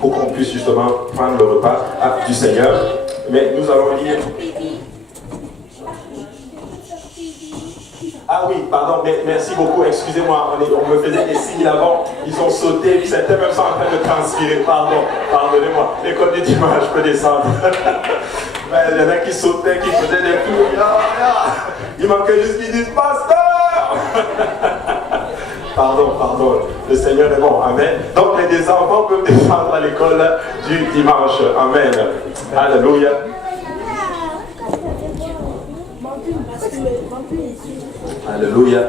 pour qu'on puisse justement prendre le repas du Seigneur. Mais nous allons lire... Ah oui, pardon, mais merci beaucoup, excusez-moi, on me faisait des signes avant, ils ont sauté, c'était même ça en train de transpirer, pardonnez-moi, l'école du dimanche peut descendre. Il y en a qui sautaient, qui faisaient des tours, il manquait juste qu'ils disent « Pasteur !» Pardon, le Seigneur est bon, amen. Donc les enfants peuvent descendre à l'école du dimanche, amen. Alléluia. Alléluia.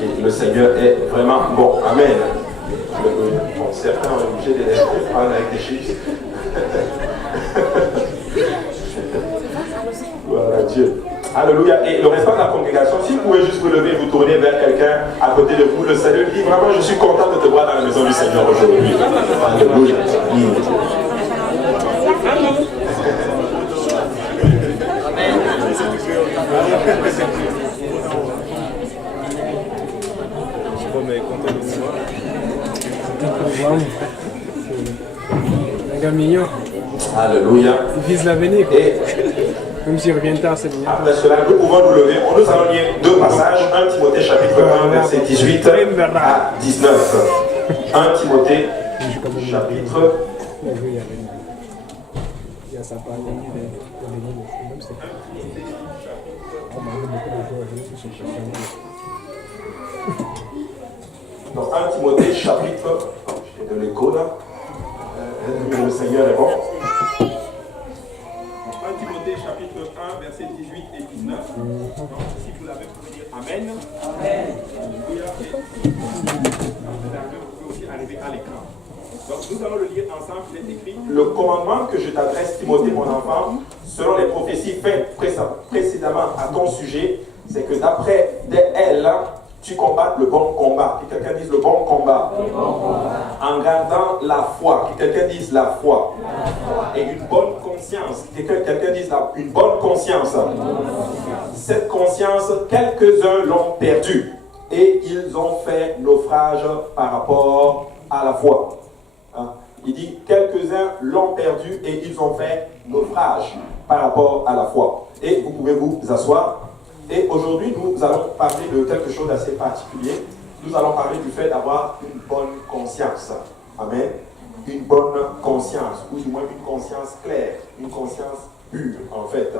Et le Seigneur est vraiment bon. Amen. Bon, certains ont obligé de les prendre avec des chips. Voilà Dieu. Alléluia. Et le restant de la congrégation, si vous pouvez juste vous lever et vous tourner vers quelqu'un à côté de vous, le Seigneur dit vraiment, je suis content de te voir dans la maison du Seigneur aujourd'hui. Alléluia. Un gars mignon. Alléluia. Il vise l'avenir. Et même s'il revient tard, c'est bien. après cela, nous pouvons nous lever. Nous allons lire deux passages. 1 Timothée chapitre 1, verset 18 à 19. 1 Timothée chapitre... Donc 1 Timothée chapitre... J'ai de l'écho là. Le Seigneur est bon. 1 Timothée chapitre 1, verset 18 et 19. Donc si vous l'avez, vous pouvez dire Amen. Amen. Alléluia. Vous pouvez aussi arriver à l'écran. Donc nous allons le lire ensemble. Il est écrit: le commandement que je t'adresse, Timothée, mon enfant, selon les prophéties faites précédemment à ton sujet, c'est que d'après elles, tu combattes le bon combat. Que quelqu'un dise le bon combat. Le bon combat. En gardant la foi. Que quelqu'un dise la foi. Et une bonne conscience. Que quelqu'un dise une bonne conscience. Cette conscience, quelques-uns l'ont perdue. Et ils ont fait naufrage par rapport à la foi. Il dit quelques-uns l'ont perdue et ils ont fait naufrage par rapport à la foi. Et vous pouvez vous asseoir. Et aujourd'hui, nous allons parler de quelque chose d'assez particulier. Nous allons parler du fait d'avoir une bonne conscience. Amen. Une bonne conscience, ou du moins une conscience claire, une conscience pure, en fait.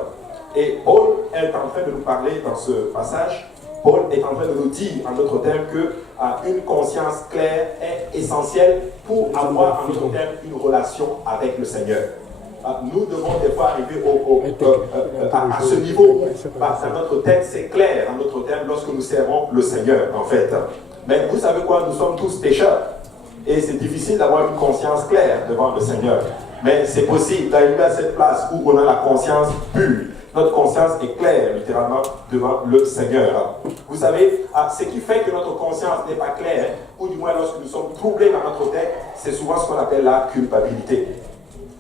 Et Paul est en train de nous parler dans ce passage. Paul est en train de nous dire, en d'autres termes, qu'une conscience claire est essentielle pour avoir, en d'autres termes, une relation avec le Seigneur. Nous devons des fois arriver à ce niveau où, dans notre tête, c'est clair, en d'autres termes, lorsque nous servons le Seigneur, en fait. Mais vous savez quoi, nous sommes tous pécheurs. Et c'est difficile d'avoir une conscience claire devant le Seigneur. Mais c'est possible d'arriver à cette place où on a la conscience pure. Notre conscience est claire, littéralement, devant le Seigneur. Vous savez, ce qui fait que notre conscience n'est pas claire, ou du moins lorsque nous sommes troublés dans notre tête, c'est souvent ce qu'on appelle la culpabilité.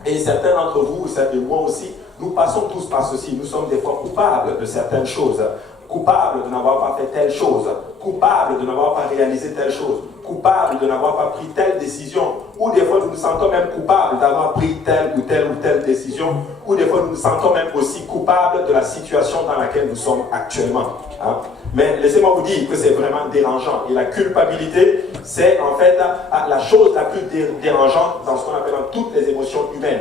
Et certains d'entre vous, et moi aussi, nous passons tous par ceci. Nous sommes des fois coupables de certaines choses. Coupables de n'avoir pas fait telle chose. Coupables de n'avoir pas réalisé telle chose. Coupables de n'avoir pas pris telle décision. Ou des fois, nous nous sentons même coupables d'avoir pris telle ou telle décision. Ou des fois, nous nous sentons même aussi coupables de la situation dans laquelle nous sommes actuellement. Mais laissez-moi vous dire que c'est vraiment dérangeant. Et la culpabilité, c'est en fait la chose la plus dérangeante dans ce qu'on appelle dans toutes les émotions humaines.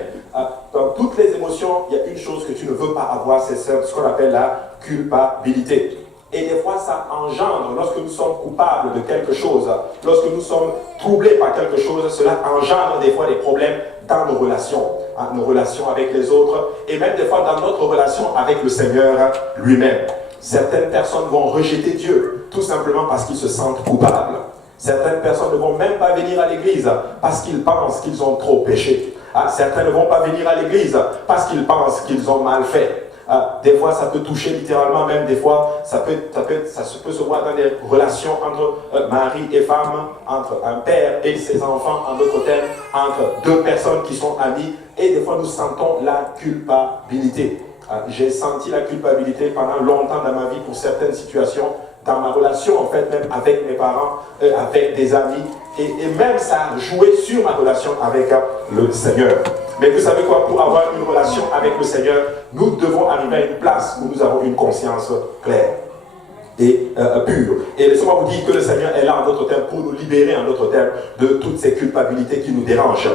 Dans toutes les émotions, il y a une chose que tu ne veux pas avoir, c'est ce qu'on appelle la culpabilité. Et des fois, ça engendre, lorsque nous sommes coupables de quelque chose, lorsque nous sommes troublés par quelque chose, cela engendre des fois des problèmes dans nos relations avec les autres, et même des fois dans notre relation avec le Seigneur lui-même. Certaines personnes vont rejeter Dieu, tout simplement parce qu'ils se sentent coupables. Certaines personnes ne vont même pas venir à l'église parce qu'ils pensent qu'ils ont trop péché. Certains ne vont pas venir à l'église parce qu'ils pensent qu'ils ont mal fait. Des fois, ça peut toucher littéralement, même des fois, ça peut se voir dans des relations entre mari et femme, entre un père et ses enfants, en d'autres termes, entre deux personnes qui sont amies, et des fois, nous sentons la culpabilité. J'ai senti la culpabilité pendant longtemps dans ma vie pour certaines situations, dans ma relation, en fait, même avec mes parents, avec des amis, Et même ça a joué sur ma relation avec le Seigneur. Mais vous savez quoi, pour avoir une relation avec le Seigneur, nous devons arriver à une place où nous avons une conscience claire et pure. Et laissez-moi vous dire que le Seigneur est là en d'autres termes pour nous libérer en d'autres termes de toutes ces culpabilités qui nous dérangent.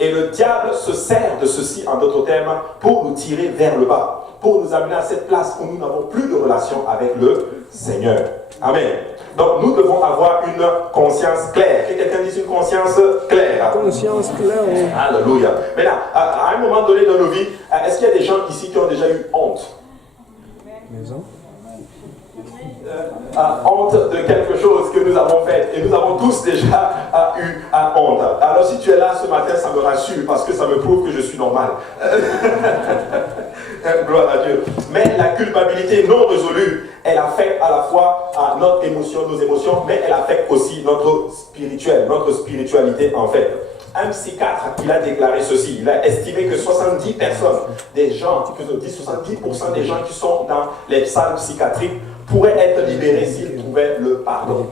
Et le diable se sert de ceci en d'autres termes pour nous tirer vers le bas, pour nous amener à cette place où nous n'avons plus de relation avec le Seigneur. Amen. Donc nous devons avoir une conscience claire. Que quelqu'un dise une conscience claire. Conscience claire. Oui. Alléluia. Maintenant, à un moment donné dans nos vies, est-ce qu'il y a des gens ici qui ont déjà eu honte? Maison. Honte de quelque chose que nous avons fait. Et nous avons tous déjà eu honte. Alors si tu es là ce matin, ça me rassure parce que ça me prouve que je suis normal. Gloire à Dieu. Mais la culpabilité non résolue, elle affecte à la fois notre émotion, nos émotions, mais elle affecte aussi notre spiritualité en fait. Un psychiatre, il a déclaré ceci, il a estimé que 70% des gens qui sont dans les salles psychiatriques pourraient être libérés s'ils trouvaient le pardon.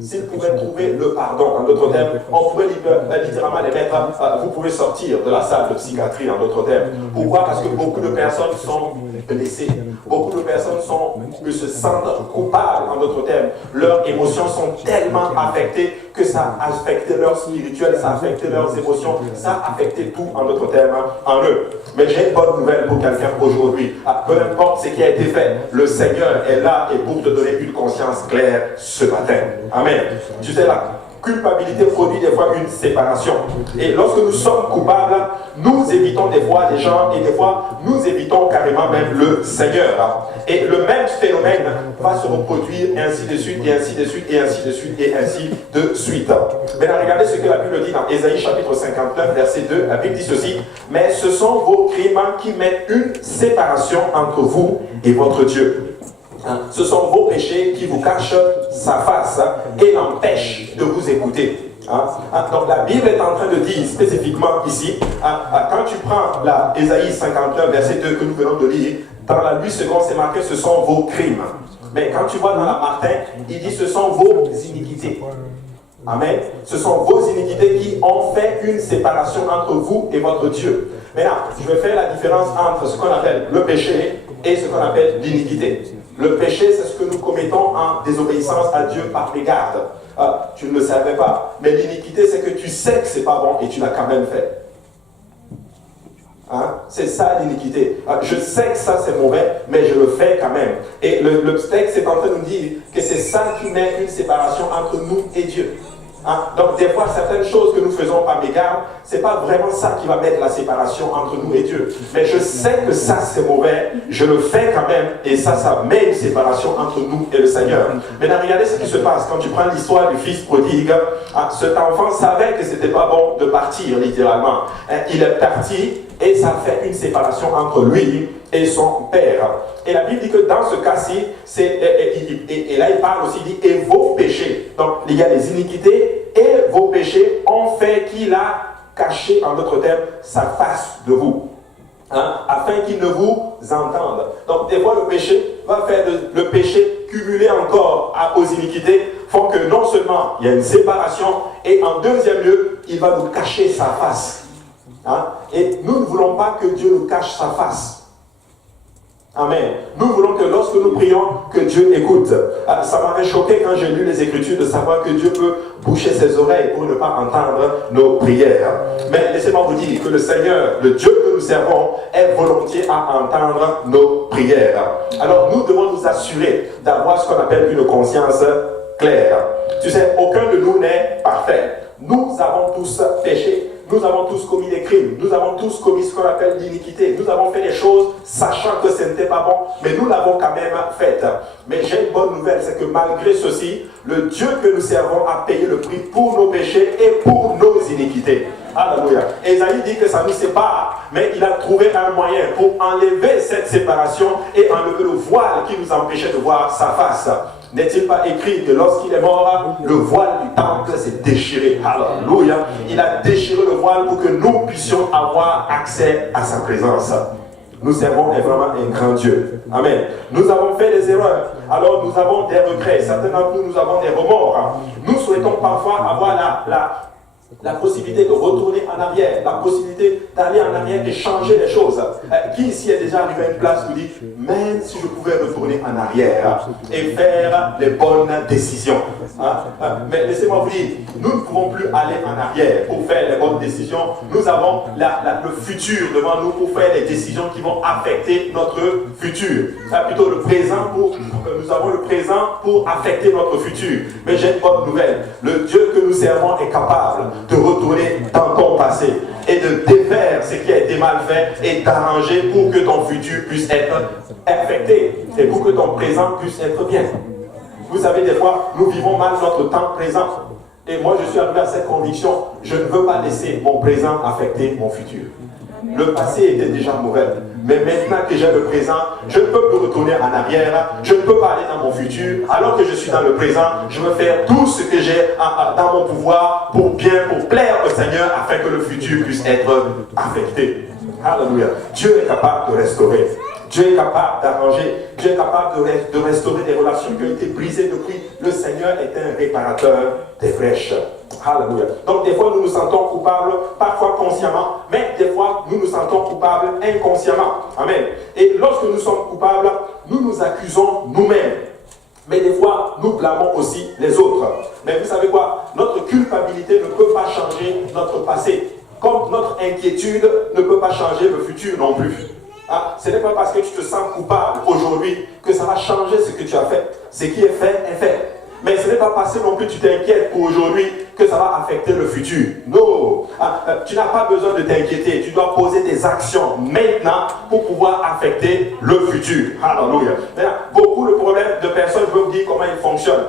S'ils pouvaient trouver le pardon, en d'autres termes, on pourrait littéralement les mettre, vous pouvez sortir de la salle de psychiatrie, en d'autres termes. Pourquoi? Parce que beaucoup de personnes sont blessées, beaucoup de personnes se sentent coupables, en d'autres termes. Leurs émotions sont tellement affectées que ça a affecté leur spirituel, ça a affecté leurs émotions, ça a affecté tout, en d'autres termes, en eux. Mais j'ai une bonne nouvelle pour quelqu'un aujourd'hui. Peu importe ce qui a été fait, le Seigneur est là et pour te donner une conscience claire ce matin. Amen. Tu sais, la culpabilité produit des fois une séparation. Et lorsque nous sommes coupables, nous évitons des fois les gens et des fois nous évitons carrément même le Seigneur. Et le même phénomène va se reproduire ainsi de suite et ainsi de suite et ainsi de suite et ainsi de suite. Maintenant, regardez ce que la Bible dit dans Ésaïe chapitre 59 verset 2. La Bible dit ceci: mais ce sont vos crimes qui mettent une séparation entre vous et votre Dieu. Ce sont vos péchés qui vous cachent sa face et l'empêchent de vous écouter. Donc la Bible est en train de dire spécifiquement ici, quand tu prends la Ésaïe 59 verset 2 que nous venons de lire, dans la 8 secondes c'est marqué ce sont vos crimes. Mais quand tu vois dans la Martin, il dit ce sont vos iniquités. Amen. Ce sont vos iniquités qui ont fait une séparation entre vous et votre Dieu. Maintenant, je vais faire la différence entre ce qu'on appelle le péché et ce qu'on appelle l'iniquité. Le péché, c'est ce que nous commettons en désobéissance à Dieu par mégarde. Tu ne le savais pas. Mais l'iniquité, c'est que tu sais que c'est pas bon et tu l'as quand même fait. C'est ça l'iniquité. Je sais que ça c'est mauvais, mais je le fais quand même. Et le texte est en train de nous dire que c'est ça qui met une séparation entre nous et Dieu. Donc des fois certaines choses que nous faisons par mégarde, c'est pas vraiment ça qui va mettre la séparation entre nous et Dieu. Mais je sais que ça c'est mauvais, je le fais quand même, et ça met une séparation entre nous et le Seigneur. Maintenant regardez ce qui se passe quand tu prends l'histoire du fils prodigue. Cet enfant savait que c'était pas bon de partir littéralement. Il est parti et ça fait une séparation entre lui et son père. Et la Bible dit que dans ce cas-ci, et là il parle aussi, il dit, et vos péchés. Donc il y a les iniquités et vos péchés ont fait qu'il a caché, en d'autres termes, sa face de vous. Afin qu'il ne vous entende. Donc des fois le péché va faire le péché cumulé encore aux iniquités, font que non seulement il y a une séparation, et en deuxième lieu, il va nous cacher sa face. Et nous ne voulons pas que Dieu nous cache sa face. Amen. Nous voulons que lorsque nous prions, que Dieu écoute. Ça m'avait choqué quand j'ai lu les Écritures de savoir que Dieu peut boucher ses oreilles pour ne pas entendre nos prières. Mais laissez-moi vous dire que le Seigneur, le Dieu que nous servons, est volontiers à entendre nos prières. Alors nous devons nous assurer d'avoir ce qu'on appelle une conscience claire. Tu sais, aucun de nous n'est parfait. Nous avons tous péché. Nous avons tous commis des crimes, nous avons tous commis ce qu'on appelle l'iniquité, nous avons fait des choses sachant que ce n'était pas bon, mais nous l'avons quand même fait. Mais j'ai une bonne nouvelle, c'est que malgré ceci, le Dieu que nous servons a payé le prix pour nos péchés et pour nos iniquités. Alléluia. Ésaïe dit que ça nous sépare, mais il a trouvé un moyen pour enlever cette séparation et enlever le voile qui nous empêchait de voir sa face. N'est-il pas écrit que lorsqu'il est mort, le voile du temple s'est déchiré? Alléluia. Il a déchiré le voile pour que nous puissions avoir accès à sa présence. nous servons vraiment un grand Dieu. Amen. Nous avons fait des erreurs, alors nous avons des regrets. Certains d'entre nous, nous avons des remords. Nous souhaitons parfois avoir la possibilité de retourner en arrière, la possibilité d'aller en arrière et changer les choses. Qui ici est déjà arrivé à une place où dit, même si je pouvais retourner en arrière et faire les bonnes décisions. Mais laissez-moi vous dire, nous ne pouvons plus aller en arrière pour faire les bonnes décisions. Nous avons le futur devant nous pour faire les décisions qui vont affecter notre futur. Plutôt le présent nous avons le présent pour affecter notre futur. Mais j'ai une bonne nouvelle. Le Dieu que nous servons est capable de retourner dans ton passé et de défaire ce qui a été mal fait et d'arranger pour que ton futur puisse être affecté et pour que ton présent puisse être bien. Vous savez, des fois, nous vivons mal notre temps présent. Et moi, je suis arrivé à cette conviction, je ne veux pas laisser mon présent affecter mon futur. Le passé était déjà mauvais. Mais maintenant que j'ai le présent, je ne peux plus retourner en arrière. Je ne peux pas aller dans mon futur. Alors que je suis dans le présent, je veux faire tout ce que j'ai dans mon pouvoir pour plaire au Seigneur afin que le futur puisse être affecté. Alléluia. Dieu est capable de restaurer. Dieu est capable d'arranger. Dieu est capable de restaurer des relations qui ont été brisées depuis. Le Seigneur est un réparateur des brèches. Alléluia. Donc des fois nous nous sentons coupables, parfois consciemment, mais des fois nous nous sentons coupables inconsciemment. Amen. Et lorsque nous sommes coupables, nous nous accusons nous-mêmes. Mais des fois, nous blâmons aussi les autres. Mais vous savez quoi? Notre culpabilité ne peut pas changer notre passé. Comme notre inquiétude ne peut pas changer le futur non plus. Ce n'est pas parce que tu te sens coupable aujourd'hui que ça va changer ce que tu as fait. Ce qui est fait est fait. Mais ce n'est pas parce que non plus tu t'inquiètes pour aujourd'hui que ça va affecter le futur. Non. Tu n'as pas besoin de t'inquiéter. Tu dois poser des actions maintenant pour pouvoir affecter le futur. Alléluia. Beaucoup de problèmes de personnes, je veux vous dire comment ils fonctionnent.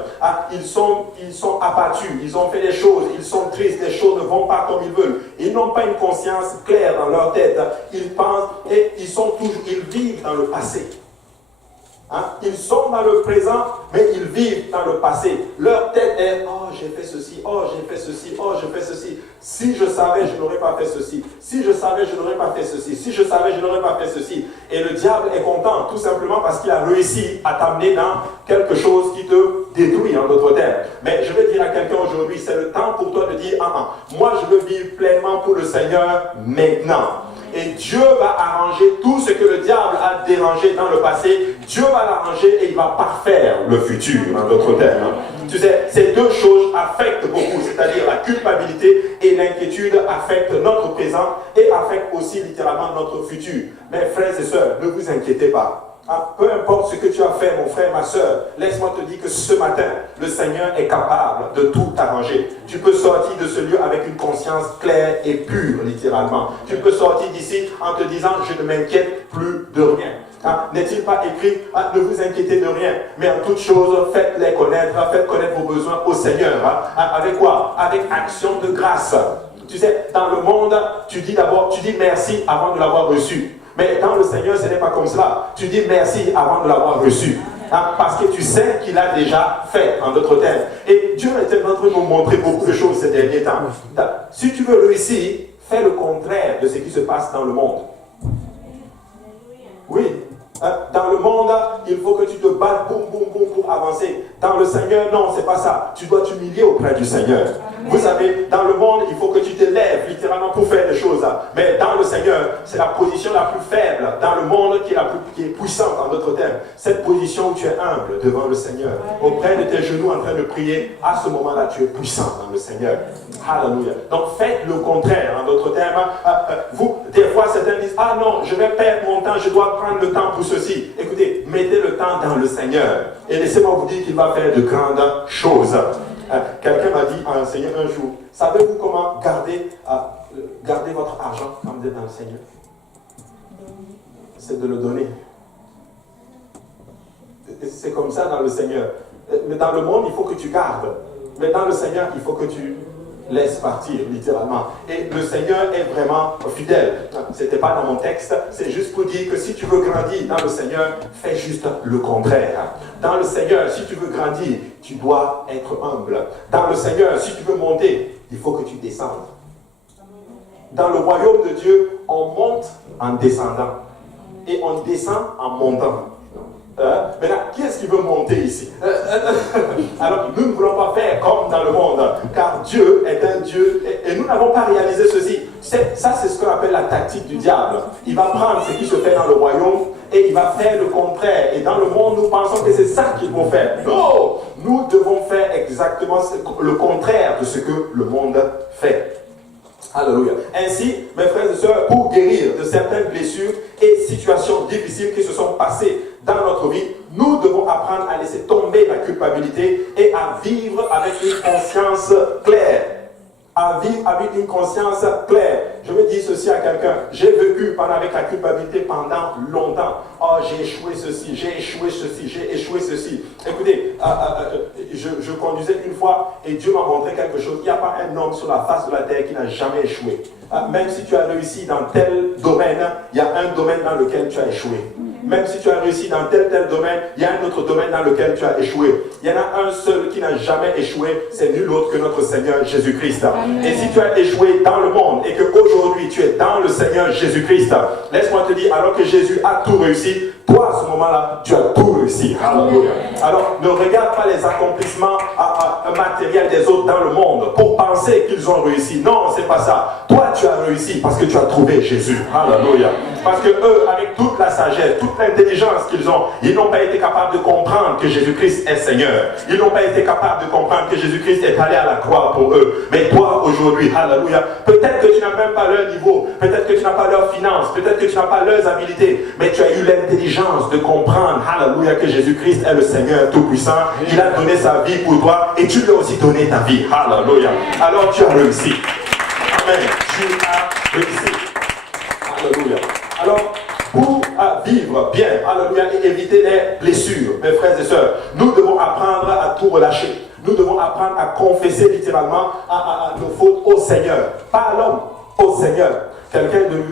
Ils sont abattus, ils ont fait des choses, ils sont tristes, les choses ne vont pas comme ils veulent. Ils n'ont pas une conscience claire dans leur tête. Ils pensent et ils vivent dans le passé. Ils sont dans le présent, mais ils vivent dans le passé. Leur tête est, oh j'ai fait ceci, oh j'ai fait ceci, oh je fais ceci. Si je savais, je n'aurais pas fait ceci. Si je savais, je n'aurais pas fait ceci. Si je savais, je n'aurais pas fait ceci. Et le diable est content, tout simplement parce qu'il a réussi à t'amener dans quelque chose qui te détruit, en d'autres termes. Mais je vais dire à quelqu'un aujourd'hui, c'est le temps pour toi de dire, moi je veux vivre pleinement pour le Seigneur maintenant. Et Dieu va arranger tout ce que le diable a dérangé dans le passé. Dieu va l'arranger et il va parfaire le futur, en d'autres termes. Tu sais, ces deux choses affectent beaucoup, c'est-à-dire la culpabilité et l'inquiétude affectent notre présent et affectent aussi littéralement notre futur. Mais frères et sœurs, ne vous inquiétez pas. Peu importe ce que tu as fait, mon frère, ma soeur, laisse-moi te dire que ce matin, le Seigneur est capable de tout arranger. Tu peux sortir de ce lieu avec une conscience claire et pure, littéralement. Tu peux sortir d'ici en te disant, je ne m'inquiète plus de rien. N'est-il pas écrit, ne vous inquiétez de rien, mais en toutes choses, faites-les connaître, faites connaître vos besoins au Seigneur. Avec quoi? Avec action de grâce. Tu sais, dans le monde, tu dis merci avant de l'avoir reçu. Mais dans le Seigneur, ce n'est pas comme cela. Tu dis merci avant de l'avoir reçu. Parce que tu sais qu'il a déjà fait, en d'autres termes. Et Dieu est en train de nous montrer beaucoup de choses ces derniers temps. Si tu veux réussir, fais le contraire de ce qui se passe dans le monde. Oui. Dans le monde, il faut que tu te battes pour avancer. Dans le Seigneur, non, c'est pas ça. Tu dois t'humilier auprès du Seigneur. Vous savez, dans le monde, il faut que tu te lèves littéralement pour faire des choses. Mais dans le Seigneur, c'est la position la plus faible. Dans le monde qui est puissante, en d'autres termes. Cette position où tu es humble devant le Seigneur, auprès de tes genoux en train de prier, à ce moment-là, tu es puissant dans le Seigneur. Alléluia. Donc faites le contraire, en d'autres termes. Des fois, certains disent, non, je vais perdre mon temps, je dois prendre le temps pour ceci. Écoutez, mettez le temps dans le Seigneur. Et laissez-moi vous dire qu'il va faire de grandes choses. Quelqu'un m'a dit à un Seigneur un jour, savez-vous comment garder votre argent quand vous êtes dans le Seigneur? C'est de le donner. C'est comme ça dans le Seigneur. Mais dans le monde, il faut que tu gardes. Mais dans le Seigneur, il faut que tu laisses partir, littéralement. Et le Seigneur est vraiment fidèle. Ce n'était pas dans mon texte, c'est juste pour dire que si tu veux grandir dans le Seigneur, fais juste le contraire. Dans le Seigneur, si tu veux grandir, tu dois être humble. Dans le Seigneur, si tu veux monter, il faut que tu descendes. Dans le royaume de Dieu, on monte en descendant. et on descend en montant. Maintenant, qui est-ce qui veut monter ici? Alors, nous ne voulons pas faire comme dans le monde, car Dieu est un Dieu, et nous n'avons pas réalisé ceci. Ça, c'est ce qu'on appelle la tactique du diable. Il va prendre ce qui se fait dans le royaume, et il va faire le contraire. Et dans le monde, nous pensons que c'est ça qu'il faut faire. Non! Nous devons faire exactement le contraire de ce que le monde fait. Alléluia. Ainsi, mes frères et sœurs, pour guérir de certaines blessures et situations difficiles qui se sont passées dans notre vie, nous devons apprendre à laisser tomber la culpabilité et à vivre avec une conscience claire. À vivre avec une conscience claire. Je veux dire ceci à quelqu'un. J'ai vécu avec la culpabilité pendant longtemps. Oh, j'ai échoué ceci, j'ai échoué ceci, j'ai échoué ceci. Écoutez, je conduisais une fois et Dieu m'a montré quelque chose. Il n'y a pas un homme sur la face de la terre qui n'a jamais échoué. Même si tu as réussi dans tel domaine, il y a un domaine dans lequel tu as échoué. Même si tu as réussi dans tel domaine, il y a un autre domaine dans lequel tu as échoué. Il y en a un seul qui n'a jamais échoué, c'est nul autre que notre Seigneur Jésus-Christ. Et si tu as échoué dans le monde et qu'aujourd'hui tu es dans le Seigneur Jésus-Christ, laisse-moi te dire, alors que Jésus a tout réussi, toi à ce moment-là, tu as tout réussi. Alléluia. Alors ne regarde pas les accomplissements matériels des autres dans le monde pour penser qu'ils ont réussi. Non, c'est pas ça. Toi, tu as réussi parce que tu as trouvé Jésus. Alléluia. Parce que eux, avec toute la sagesse, toute l'intelligence qu'ils ont, ils n'ont pas été capables de comprendre que Jésus-Christ est Seigneur. Ils n'ont pas été capables de comprendre que Jésus-Christ est allé à la croix pour eux. Mais toi, aujourd'hui, alléluia, peut-être que tu n'as même pas leur niveau, peut-être que tu n'as pas leurs finances, peut-être que tu n'as pas leurs habilités, mais tu as eu l'intelligence de comprendre, alléluia, que Jésus-Christ est le Seigneur Tout-Puissant. Il a donné sa vie pour toi et tu lui as aussi donné ta vie. Alléluia. Alors tu as réussi. Amen. Tu as réussi. Alléluia. Alors, pour vivre bien, alléluia, et éviter les blessures, mes frères et sœurs, nous devons apprendre à tout relâcher. Nous devons apprendre à confesser littéralement nos fautes au Seigneur. Pas à l'homme, au Seigneur. Quelqu'un est venu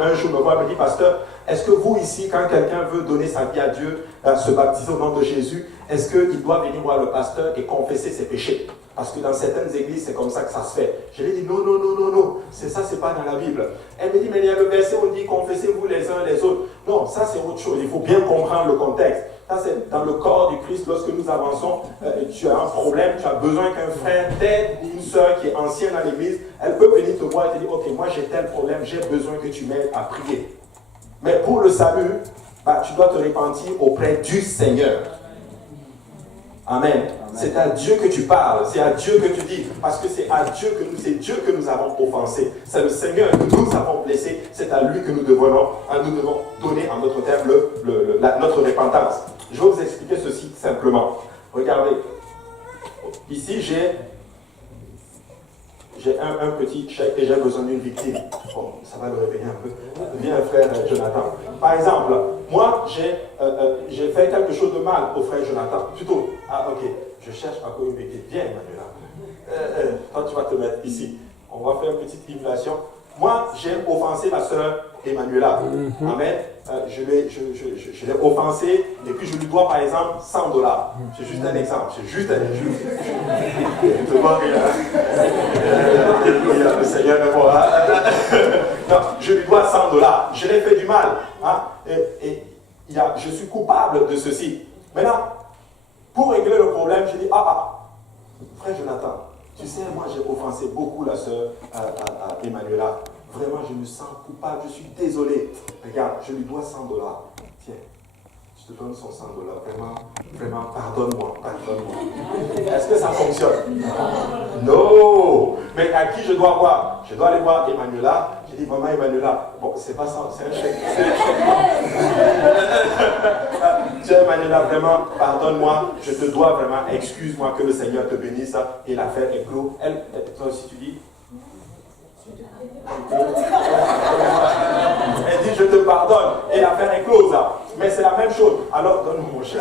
un jour me voir et me dit, pasteur, est-ce que vous ici, quand quelqu'un veut donner sa vie à Dieu, se baptiser au nom de Jésus, est-ce qu'il doit venir voir le pasteur et confesser ses péchés? Parce que dans certaines églises, c'est comme ça que ça se fait. Je lui ai dit, non, c'est ça, c'est pas dans la Bible. Elle me dit, mais il y a le verset où on dit, confessez-vous les uns les autres. Non, ça c'est autre chose, il faut bien comprendre le contexte. Ça c'est dans le corps du Christ, lorsque nous avançons, tu as un problème, tu as besoin qu'un frère t'aide, une soeur qui est ancienne dans l'église, elle peut venir te voir et te dire, ok, moi j'ai tel problème, j'ai besoin que tu m'aides à prier. Mais pour le salut, tu dois te repentir auprès du Seigneur. Amen. C'est à Dieu que tu parles, c'est à Dieu que tu dis, parce que c'est Dieu que nous avons offensé, c'est le Seigneur que nous avons blessé, c'est à lui que nous devons donner en notre terme notre repentance. Je vais vous expliquer ceci simplement. Regardez, ici j'ai un petit chèque et j'ai besoin d'une victime. Bon, ça va le réveiller un peu. Viens, frère Jonathan. Par exemple, moi, j'ai fait quelque chose de mal au frère Jonathan. Plutôt, ok, je cherche encore une victime. Viens, Emmanuel. Toi, tu vas te mettre ici. On va faire une petite simulation. Moi, j'ai offensé la sœur Emmanuela. Amen. Je l'ai offensé et puis je lui dois par exemple $100. C'est juste un exemple. C'est juste un exemple. Je te vois rien. Le Seigneur est mort. Non, je lui dois $100. Je l'ai fait du mal. Je suis coupable de ceci. Maintenant, pour régler le problème, je dis, frère Jonathan, tu sais, moi j'ai offensé beaucoup la sœur Emmanuela. Vraiment, je me sens coupable, je suis désolé. Regarde, je lui dois $100. Tiens, je te donne son $100. Vraiment, pardonne-moi. Est-ce que ça fonctionne? Non. Mais à qui je dois voir? Je dois aller voir Emmanuela. Je dis, maman Emmanuela, bon, c'est pas ça, c'est un chèque. Tiens, Emmanuela, vraiment, pardonne-moi. Je te dois vraiment, excuse-moi, que le Seigneur te bénisse. Et l'affaire est clos. Toi aussi, tu dis. Elle dit je te pardonne et l'affaire est close. Mais c'est la même chose. Alors donne-moi mon chèque.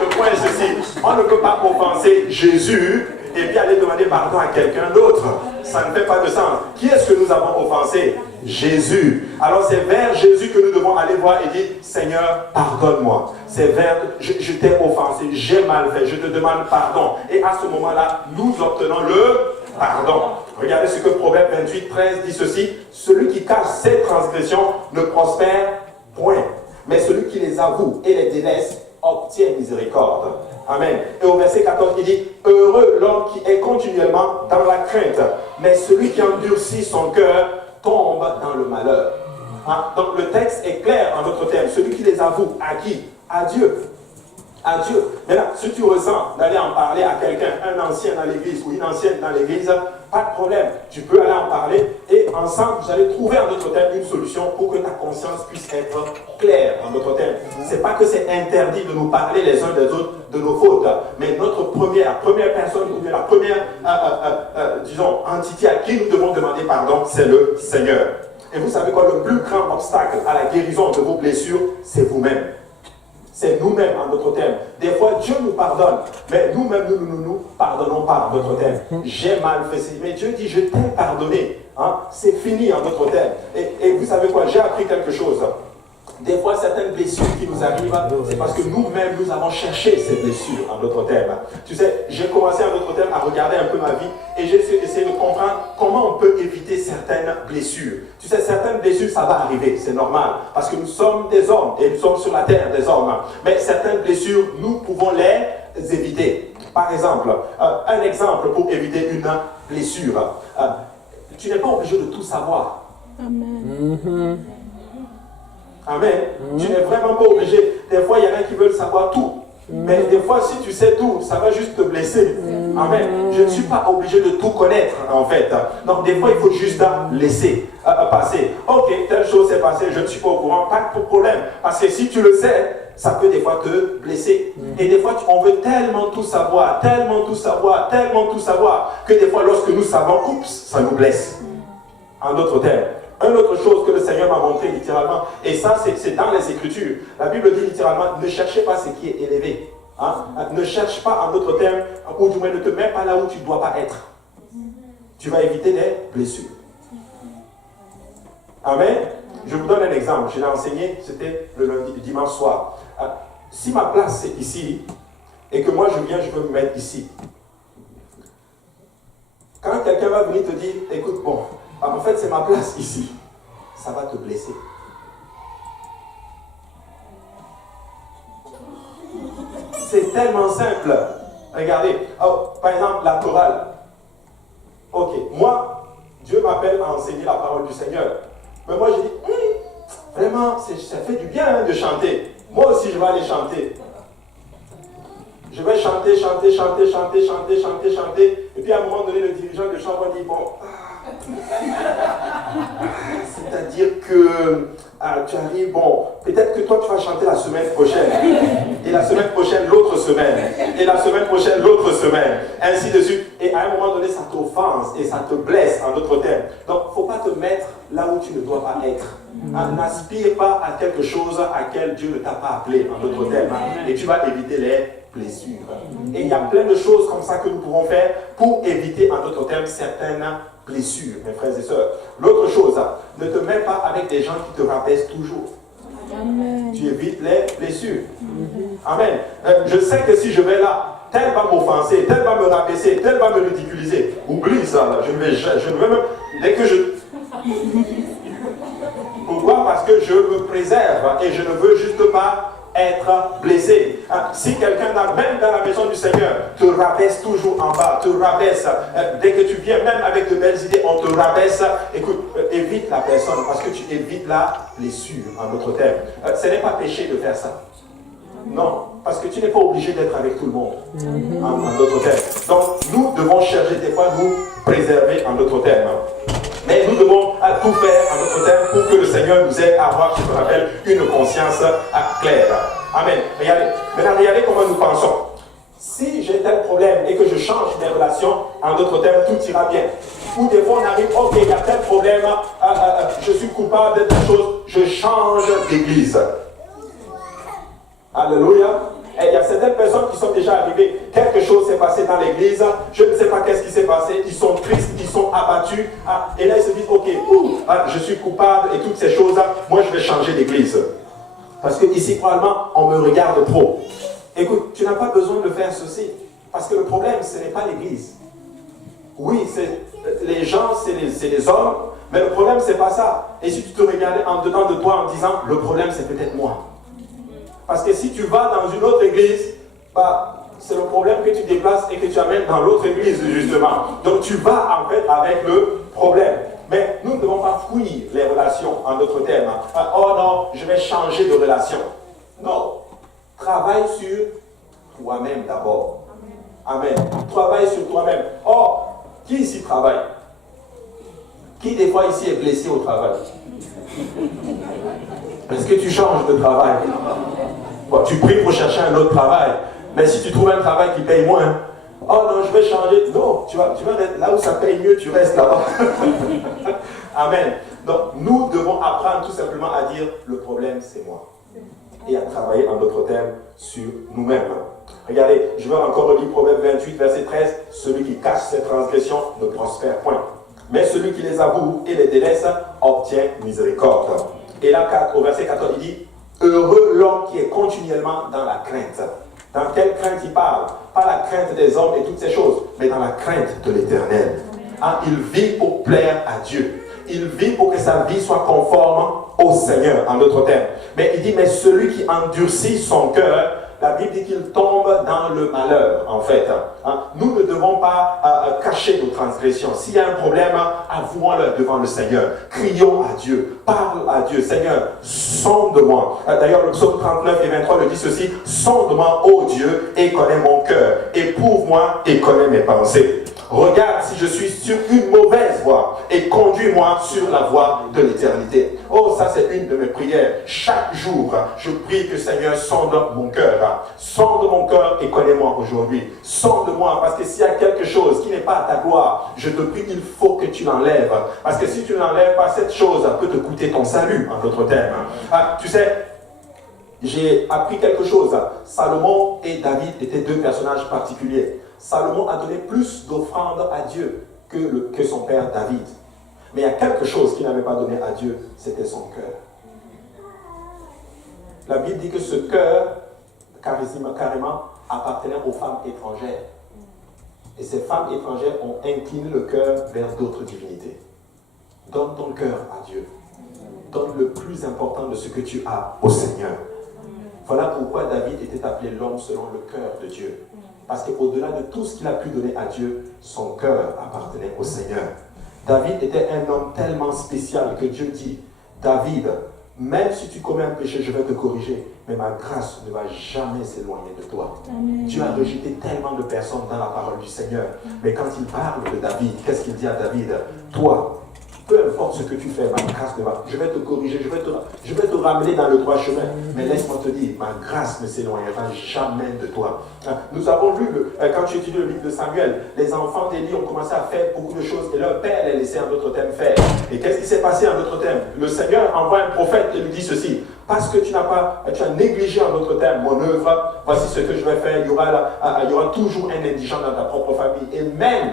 Le point est ceci. On ne peut pas offenser Jésus et puis aller demander pardon à quelqu'un d'autre. Ça ne fait pas de sens. Qui est-ce que nous avons offensé? Jésus. Alors c'est vers Jésus que nous devons aller voir et dire, Seigneur, pardonne-moi. C'est vers, je t'ai offensé, j'ai mal fait, je te demande pardon. Et à ce moment-là, nous obtenons le pardon. Regardez ce que Proverbe 28, 13 dit ceci. Celui qui cache ses transgressions ne prospère point. Mais celui qui les avoue et les délaisse obtient miséricorde. Amen. Et au verset 14, il dit, heureux l'homme qui est continuellement dans la crainte, mais celui qui endurcit son cœur tombe dans le malheur. Hein? Donc le texte est clair en d'autres termes. Celui qui les avoue, à qui? À Dieu. À Dieu. Maintenant, si tu ressens d'aller en parler à quelqu'un, un ancien dans l'église ou une ancienne dans l'église, pas de problème. Tu peux aller en parler et ensemble, vous allez trouver en d'autres termes une solution pour que ta conscience puisse être claire en d'autres termes. C'est pas que c'est interdit de nous parler les uns des autres de nos fautes, mais notre première personne ou bien la première, disons, entité à qui nous devons demander pardon, c'est le Seigneur. Et vous savez quoi, le plus grand obstacle à la guérison de vos blessures, c'est vous-même. C'est nous-mêmes en d'autres termes. Des fois, Dieu nous pardonne, mais nous-mêmes, nous pardonnons pas en d'autres termes. J'ai mal fait, mais Dieu dit, je t'ai pardonné. Hein? C'est fini en d'autres termes. Et vous savez quoi, j'ai appris quelque chose. Des fois, certaines blessures qui nous arrivent, c'est parce que nous-mêmes, nous avons cherché ces blessures, en d'autres termes. Tu sais, j'ai commencé, en d'autres termes, à regarder un peu ma vie et j'ai essayé de comprendre comment on peut éviter certaines blessures. Tu sais, certaines blessures, ça va arriver, c'est normal, parce que nous sommes des hommes et nous sommes sur la terre des hommes. Mais certaines blessures, nous pouvons les éviter. Par exemple, un exemple pour éviter une blessure. Tu n'es pas obligé de tout savoir. Amen. Amen. Tu n'es vraiment pas obligé. Des fois, il y en a qui veulent savoir tout. Mais des fois, si tu sais tout, ça va juste te blesser. Amen. Je ne suis pas obligé de tout connaître, en fait. Donc, des fois, il faut juste laisser passer. Ok, telle chose s'est passée, je ne suis pas au courant, pas de problème. Parce que si tu le sais, ça peut des fois te blesser. Et des fois, on veut tellement tout savoir, que des fois, lorsque nous savons, oups, ça nous blesse. En d'autres termes. Une autre chose que le Seigneur m'a montré littéralement, et ça c'est dans les Écritures. La Bible dit littéralement, ne cherchez pas ce qui est élevé. Hein? Ne cherche pas en d'autres termes, ou du moins ne te mets pas là où tu ne dois pas être. Tu vas éviter des blessures. Amen. Je vous donne un exemple. Je l'ai enseigné, c'était le dimanche soir. Si ma place c'est ici, et que moi je viens, je veux me mettre ici. Quand quelqu'un va venir te dire, écoute, bon, en fait, c'est ma place ici. Ça va te blesser. C'est tellement simple. Regardez, par exemple, la chorale. Ok, moi, Dieu m'appelle à enseigner la parole du Seigneur. Mais moi, je dis, vraiment, ça fait du bien de chanter. Moi aussi, je vais aller chanter. Je vais chanter. Et puis, à un moment donné, le dirigeant de chant va dire, bon... C'est-à-dire que tu arrives, bon, peut-être que toi tu vas chanter la semaine prochaine, et la semaine prochaine l'autre semaine, et la semaine prochaine l'autre semaine, ainsi de suite. Et à un moment donné, ça t'offense et ça te blesse en d'autres termes. Donc, il ne faut pas te mettre là où tu ne dois pas être. N'aspire pas à quelque chose à laquelle Dieu ne t'a pas appelé en d'autres termes. Et tu vas éviter les blessures. Et il y a plein de choses comme ça que nous pouvons faire pour éviter en d'autres termes certaines blessures, mes frères et sœurs. L'autre chose, ne te mets pas avec des gens qui te rabaissent toujours. Amen. Tu évites les blessures. Amen. Je sais que si je vais là, tel va m'offenser, tel va me rabaisser, tel va me ridiculiser. Oublie ça, là. Je ne vais même... Dès que je... Pourquoi? Parce que je me préserve et je ne veux juste pas être blessé. Si quelqu'un, même dans la maison du Seigneur, te rabaisse toujours en bas, te rabaisse, dès que tu viens, même avec de belles idées, on te rabaisse, écoute, évite la personne, parce que tu évites la blessure, en d'autres termes. Ce n'est pas péché de faire ça. Non, parce que tu n'es pas obligé d'être avec tout le monde, en d'autres termes. Donc, nous devons chercher des fois nous préserver, en d'autres termes. Mais nous devons tout faire en notre terme pour que le Seigneur nous aide à avoir, je me rappelle, une conscience claire. Amen. Regardez. Maintenant, regardez comment nous pensons. Si j'ai tel problème et que je change mes relations, en d'autres termes, tout ira bien. Ou des fois, on arrive, ok, il y a tel problème, je suis coupable de telle chose, je change d'église. Alléluia. Et il y a certaines personnes qui sont déjà arrivées, quelque chose s'est passé dans l'église, je ne sais pas qu'est-ce qui s'est passé, ils sont tristes, ils sont abattus, et là ils se disent, ok, je suis coupable et toutes ces choses-là, moi je vais changer d'église. Parce que ici, probablement, on me regarde trop. Écoute, tu n'as pas besoin de faire ceci, parce que le problème, ce n'est pas l'église. Oui, les gens, c'est les hommes, mais le problème, c'est pas ça. Et si tu te regardais en dedans de toi en disant, le problème, c'est peut-être moi. Parce que si tu vas dans une autre église, c'est le problème que tu déplaces et que tu amènes dans l'autre église, justement. Donc tu vas en fait avec le problème. Mais nous ne devons pas fuir les relations, en d'autres termes. Oh non, je vais changer de relation. Non. Travaille sur toi-même d'abord. Amen. Travaille sur toi-même. Oh, qui ici travaille? Qui des fois ici est blessé au travail? Est-ce que tu changes de travail? Bon, tu pries pour chercher un autre travail. Mais si tu trouves un travail qui paye moins, oh non, je vais changer. Non, tu vas là où ça paye mieux, tu restes là-bas. Amen. Donc, nous devons apprendre tout simplement à dire, le problème, c'est moi. Et à travailler, en d'autres termes, sur nous-mêmes. Regardez, je vais encore relire Proverbe 28, verset 13. Celui qui cache ses transgressions ne prospère point. Mais celui qui les avoue et les délaisse obtient miséricorde. Et là, au verset 14, il dit, heureux l'homme qui est continuellement dans la crainte. Dans quelle crainte il parle? Pas la crainte des hommes et toutes ces choses, mais dans la crainte de l'Éternel. Il vit pour plaire à Dieu. Il vit pour que sa vie soit conforme au Seigneur, en d'autres termes. Mais il dit, mais celui qui endurcit son cœur, la Bible dit qu'il tombe dans le malheur, en fait. Nous ne devons pas cacher nos transgressions. S'il y a un problème, avouons-le devant le Seigneur. Crions à Dieu. Parle à Dieu. Seigneur, sonde-moi. D'ailleurs, le psaume 39 et 23 le dit ceci. Sonde-moi, ô Dieu, et connais mon cœur. Éprouve-moi et connais mes pensées. Regarde si je suis sur une mauvaise voie et conduis-moi sur la voie de l'éternité. Oh, ça c'est une de mes prières. Chaque jour, je prie que Seigneur sonde mon cœur. Sonde mon cœur et connais-moi aujourd'hui. Sonde-moi, parce que s'il y a quelque chose qui n'est pas à ta gloire, je te prie, il faut que tu l'enlèves. Parce que si tu ne l'enlèves pas, cette chose peut te coûter ton salut, en d'autres termes. Tu sais, j'ai appris quelque chose. Salomon et David étaient deux personnages particuliers. Salomon a donné plus d'offrandes à Dieu que son père David. Mais il y a quelque chose qu'il n'avait pas donné à Dieu, c'était son cœur. La Bible dit que ce cœur, carrément, appartenait aux femmes étrangères. Et ces femmes étrangères ont incliné le cœur vers d'autres divinités. Donne ton cœur à Dieu. Donne le plus important de ce que tu as au Seigneur. Voilà pourquoi David était appelé l'homme selon le cœur de Dieu. Parce qu'au-delà de tout ce qu'il a pu donner à Dieu, son cœur appartenait au Seigneur. David était un homme tellement spécial que Dieu dit, David, même si tu commets un péché, je vais te corriger, mais ma grâce ne va jamais s'éloigner de toi. Amen. Dieu a rejeté tellement de personnes dans la parole du Seigneur. Mais quand il parle de David, qu'est-ce qu'il dit à David? Toi, peu importe ce que tu fais, ma grâce ne va. Je vais te corriger, je vais te ramener dans le droit chemin. Mais laisse-moi te dire, ma grâce ne s'éloignera jamais de toi. Nous avons vu, quand tu étudies le livre de Samuel, les enfants d'Élie ont commencé à faire beaucoup de choses et leur père les laissait en d'autres termes faire. Et qu'est-ce qui s'est passé en d'autres termes? Le Seigneur envoie un prophète et lui dit ceci. Parce que tu as négligé en d'autres termes mon œuvre, voici ce que je vais faire. Il y aura toujours un indigent dans ta propre famille. Et même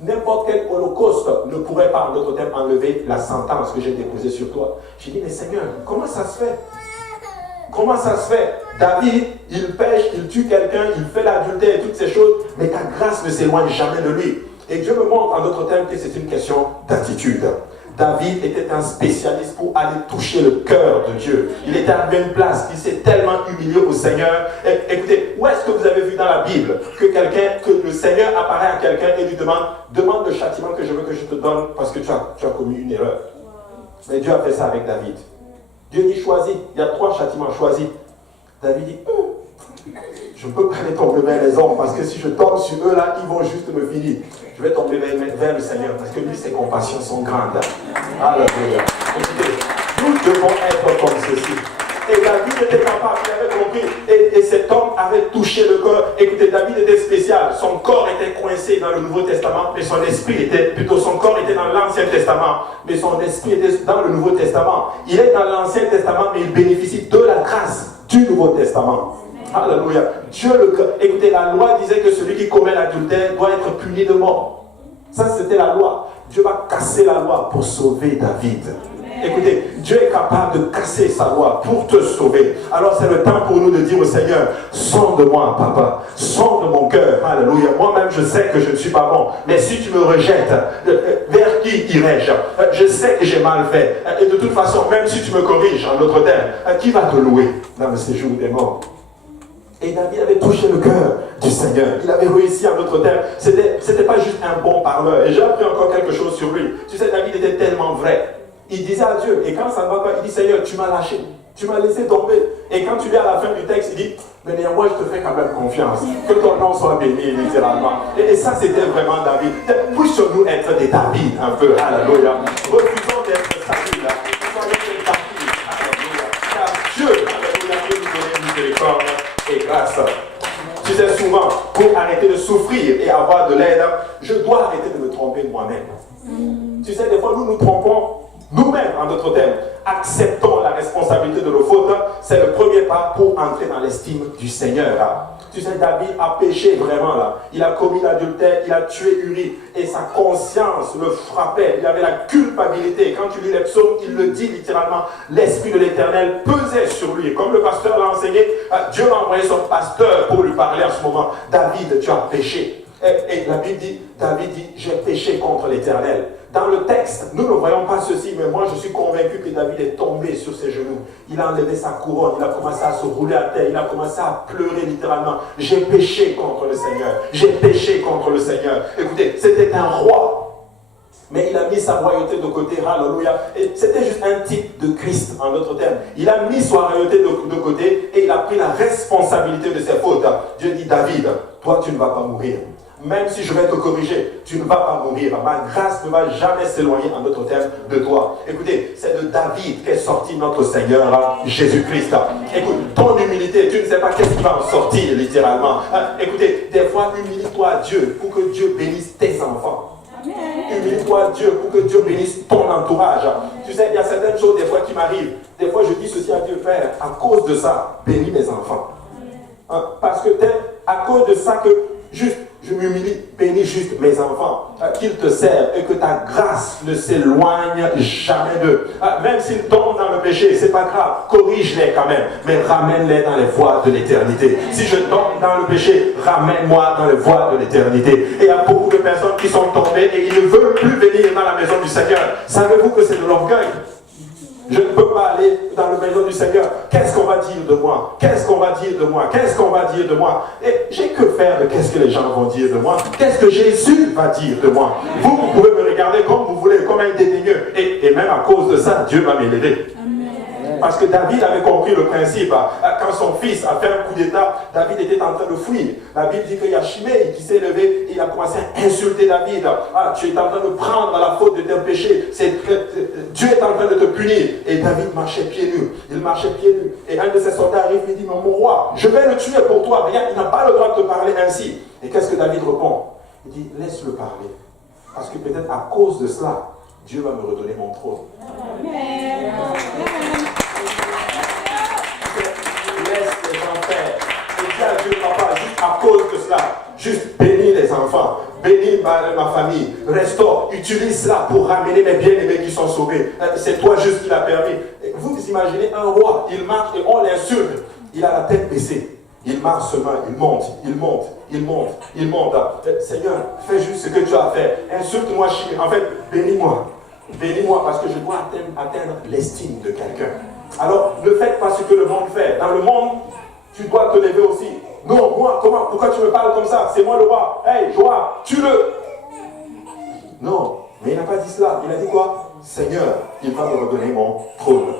n'importe quel holocauste ne pourrait pas, en d'autres termes, enlever la sentence que j'ai déposée sur toi. J'ai dit, mais Seigneur, comment ça se fait? Comment ça se fait? David, il pêche, il tue quelqu'un, il fait l'adultère et toutes ces choses, mais ta grâce ne s'éloigne jamais de lui. Et Dieu me montre, en d'autres termes, que c'est une question d'attitude. David était un spécialiste pour aller toucher le cœur de Dieu. Il était arrivé à une place, il s'est tellement humilié au Seigneur. Et, écoutez, où est-ce que vous avez vu dans la Bible que le Seigneur apparaît à quelqu'un et lui demande le châtiment que je veux que je te donne parce que tu as commis une erreur. Mais Dieu a fait ça avec David. Dieu dit choisis, il y a 3 châtiments, choisis. David dit, je ne peux pas les tomber vers les hommes parce que si je tombe sur eux là, ils vont juste me finir. Je vais tomber vers le Seigneur parce que lui, ses compassions sont grandes. Alléluia. Écoutez, nous devons être comme ceci. Et David était capable, il avait compris. Et cet homme avait touché le corps. Écoutez, David était spécial. Son corps était coincé dans le Nouveau Testament, mais son esprit son corps était dans l'Ancien Testament, mais son esprit était dans le Nouveau Testament. Il est dans l'Ancien Testament, mais il bénéficie de la grâce du Nouveau Testament. Alléluia. Écoutez, la loi disait que celui qui commet l'adultère doit être puni de mort. Ça, c'était la loi. Dieu va casser la loi pour sauver David. Écoutez, Dieu est capable de casser sa loi pour te sauver. Alors c'est le temps pour nous de dire au Seigneur, sonde-moi, papa, sonde mon cœur. Alléluia. Moi-même, je sais que je ne suis pas bon. Mais si tu me rejettes, vers qui irai-je? Je sais que j'ai mal fait. Et de toute façon, même si tu me corriges en d'autres termes, qui va te louer dans le séjour des morts? Et David avait touché le cœur du Seigneur. Il avait réussi en d'autres termes. C'était pas juste un bon parleur. Et j'ai appris encore quelque chose sur lui. Tu sais, David était tellement vrai. Il disait à Dieu, et quand ça ne va pas, il dit, Seigneur, tu m'as lâché. Tu m'as laissé tomber. Et quand tu lis à la fin du texte, il dit, mais néanmoins, je te fais quand même confiance. Que ton nom soit béni, littéralement. Et ça, c'était vraiment David. Puissions-nous être des David, un peu. Alléluia. Refusons d'être Saül. Soyons des David. Alléluia. Car Dieu, alléluia, peut nous donner miséricorde et grâce. Tu sais, souvent, pour arrêter de souffrir et avoir de l'aide, je dois arrêter de me tromper moi-même. Tu sais, des fois, nous nous trompons nous-mêmes, en d'autres termes. Acceptons la responsabilité de nos fautes. C'est le premier pas pour entrer dans l'estime du Seigneur. Tu sais, David a péché vraiment là. Il a commis l'adultère, il a tué Uri. Et sa conscience le frappait. Il avait la culpabilité. Quand tu lis les psaumes, il le dit littéralement. L'Esprit de l'Éternel pesait sur lui. Et comme le pasteur l'a enseigné, Dieu a envoyé son pasteur pour lui parler en ce moment. David, tu as péché. Et la Bible dit, David dit, j'ai péché contre l'Éternel. Dans le texte, nous ne voyons pas ceci, mais moi je suis convaincu que David est tombé sur ses genoux. Il a enlevé sa couronne, il a commencé à se rouler à terre, il a commencé à pleurer littéralement. J'ai péché contre le Seigneur, j'ai péché contre le Seigneur. Écoutez, c'était un roi, mais il a mis sa royauté de côté, alléluia. Et c'était juste un type de Christ, en d'autres termes. Il a mis sa royauté de côté et il a pris la responsabilité de ses fautes. Dieu dit, David, toi tu ne vas pas mourir. Même si je vais te corriger, tu ne vas pas mourir. Ma grâce ne va jamais s'éloigner, en d'autres termes, de toi. Écoutez, c'est de David qu'est sorti notre Seigneur Jésus-Christ. Écoute, ton humilité, tu ne sais pas qu'est-ce qui va en sortir, littéralement. Écoutez, des fois, humilie-toi à Dieu pour que Dieu bénisse tes enfants. Humilie-toi à Dieu pour que Dieu bénisse ton entourage. Tu sais, il y a certaines choses, des fois, qui m'arrivent. Des fois, je dis ceci à Dieu, Père, à cause de ça, bénis mes enfants. Parce que c'est à cause de ça que, juste, je m'humilie, bénis juste mes enfants, qu'ils te servent et que ta grâce ne s'éloigne jamais d'eux. Même s'ils tombent dans le péché, c'est pas grave, corrige-les quand même, mais ramène-les dans les voies de l'éternité. Si je tombe dans le péché, ramène-moi dans les voies de l'éternité. Et il y a beaucoup de personnes qui sont tombées et ils ne veulent plus venir dans la maison du Seigneur. Savez-vous que c'est de l'orgueil? Je ne peux pas aller dans la maison du Seigneur. Qu'est-ce qu'on va dire de moi? Qu'est-ce qu'on va dire de moi? Qu'est-ce qu'on va dire de moi? Et j'ai que faire de qu'est-ce que les gens vont dire de moi? Qu'est-ce que Jésus va dire de moi? Vous pouvez me regarder comme vous voulez, comme un dédaigneux. Et même à cause de ça, Dieu va m'élever. Parce que David avait compris le principe. Quand son fils a fait un coup d'état, David était en train de fuir. La Bible dit qu'il y a Shimei qui s'est levé et il a commencé à insulter David. Tu es en train de prendre la faute de tes péchés. Dieu est en train de te punir. Et David marchait pieds nus. Il marchait pieds nus. Et un de ses soldats arrive et dit, mon roi, je vais le tuer pour toi. Regarde, il n'a pas le droit de te parler ainsi. Et qu'est-ce que David répond? Il dit, laisse-le parler. Parce que peut-être à cause de cela, Dieu va me redonner mon trône. Amen. Laisse les gens faire. Et dis à Dieu, papa, juste à cause de cela, juste bénis les enfants, bénis ma famille, restaure, utilise cela pour ramener mes bien-aimés qui sont sauvés. C'est toi juste qui l'a permis. Vous imaginez un roi, il marche et on l'insulte, il a la tête baissée. Il marche seulement, il monte, il monte, il monte, il monte. Seigneur, fais juste ce que tu as fait. Insulte-moi, en fait, bénis-moi. Bénis-moi parce que je dois atteindre l'estime de quelqu'un. Alors, ne faites pas ce que le monde fait. Dans le monde, tu dois te lever aussi. Non, moi, comment? Pourquoi tu me parles comme ça? C'est moi le roi. Hey, Joab, tue-le. Non, mais il n'a pas dit cela. Il a dit quoi? Seigneur, il va me redonner mon trône.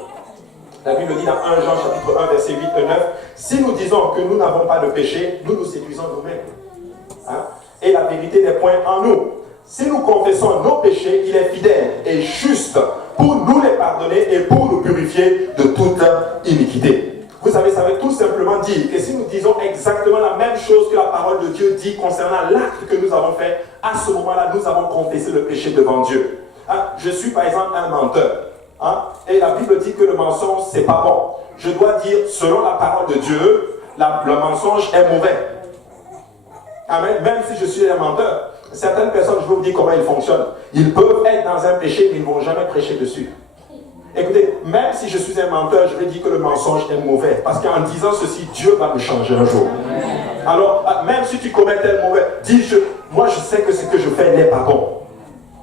La Bible dit dans 1 Jean chapitre 1, verset 8 et 9, si nous disons que nous n'avons pas de péché, nous nous séduisons nous-mêmes. Et la vérité n'est point en nous. Si nous confessons nos péchés, il est fidèle et juste pour nous les pardonner et pour nous purifier de toute iniquité. Vous savez, ça veut tout simplement dire que si nous disons exactement la même chose que la parole de Dieu dit concernant l'acte que nous avons fait, à ce moment-là, nous avons confessé le péché devant Dieu. Je suis par exemple un menteur. Et la Bible dit que le mensonge, c'est pas bon. Je dois dire, selon la parole de Dieu, le mensonge est mauvais. Amen. Même si je suis un menteur. Certaines personnes, je vais vous dire comment ils fonctionnent. Ils peuvent être dans un péché, mais ils ne vont jamais prêcher dessus. Écoutez, même si je suis un menteur, je vais dire que le mensonge est mauvais. Parce qu'en disant ceci, Dieu va me changer un jour. Alors, même si tu commets tel mauvais, dis, moi je sais que ce que je fais n'est pas bon.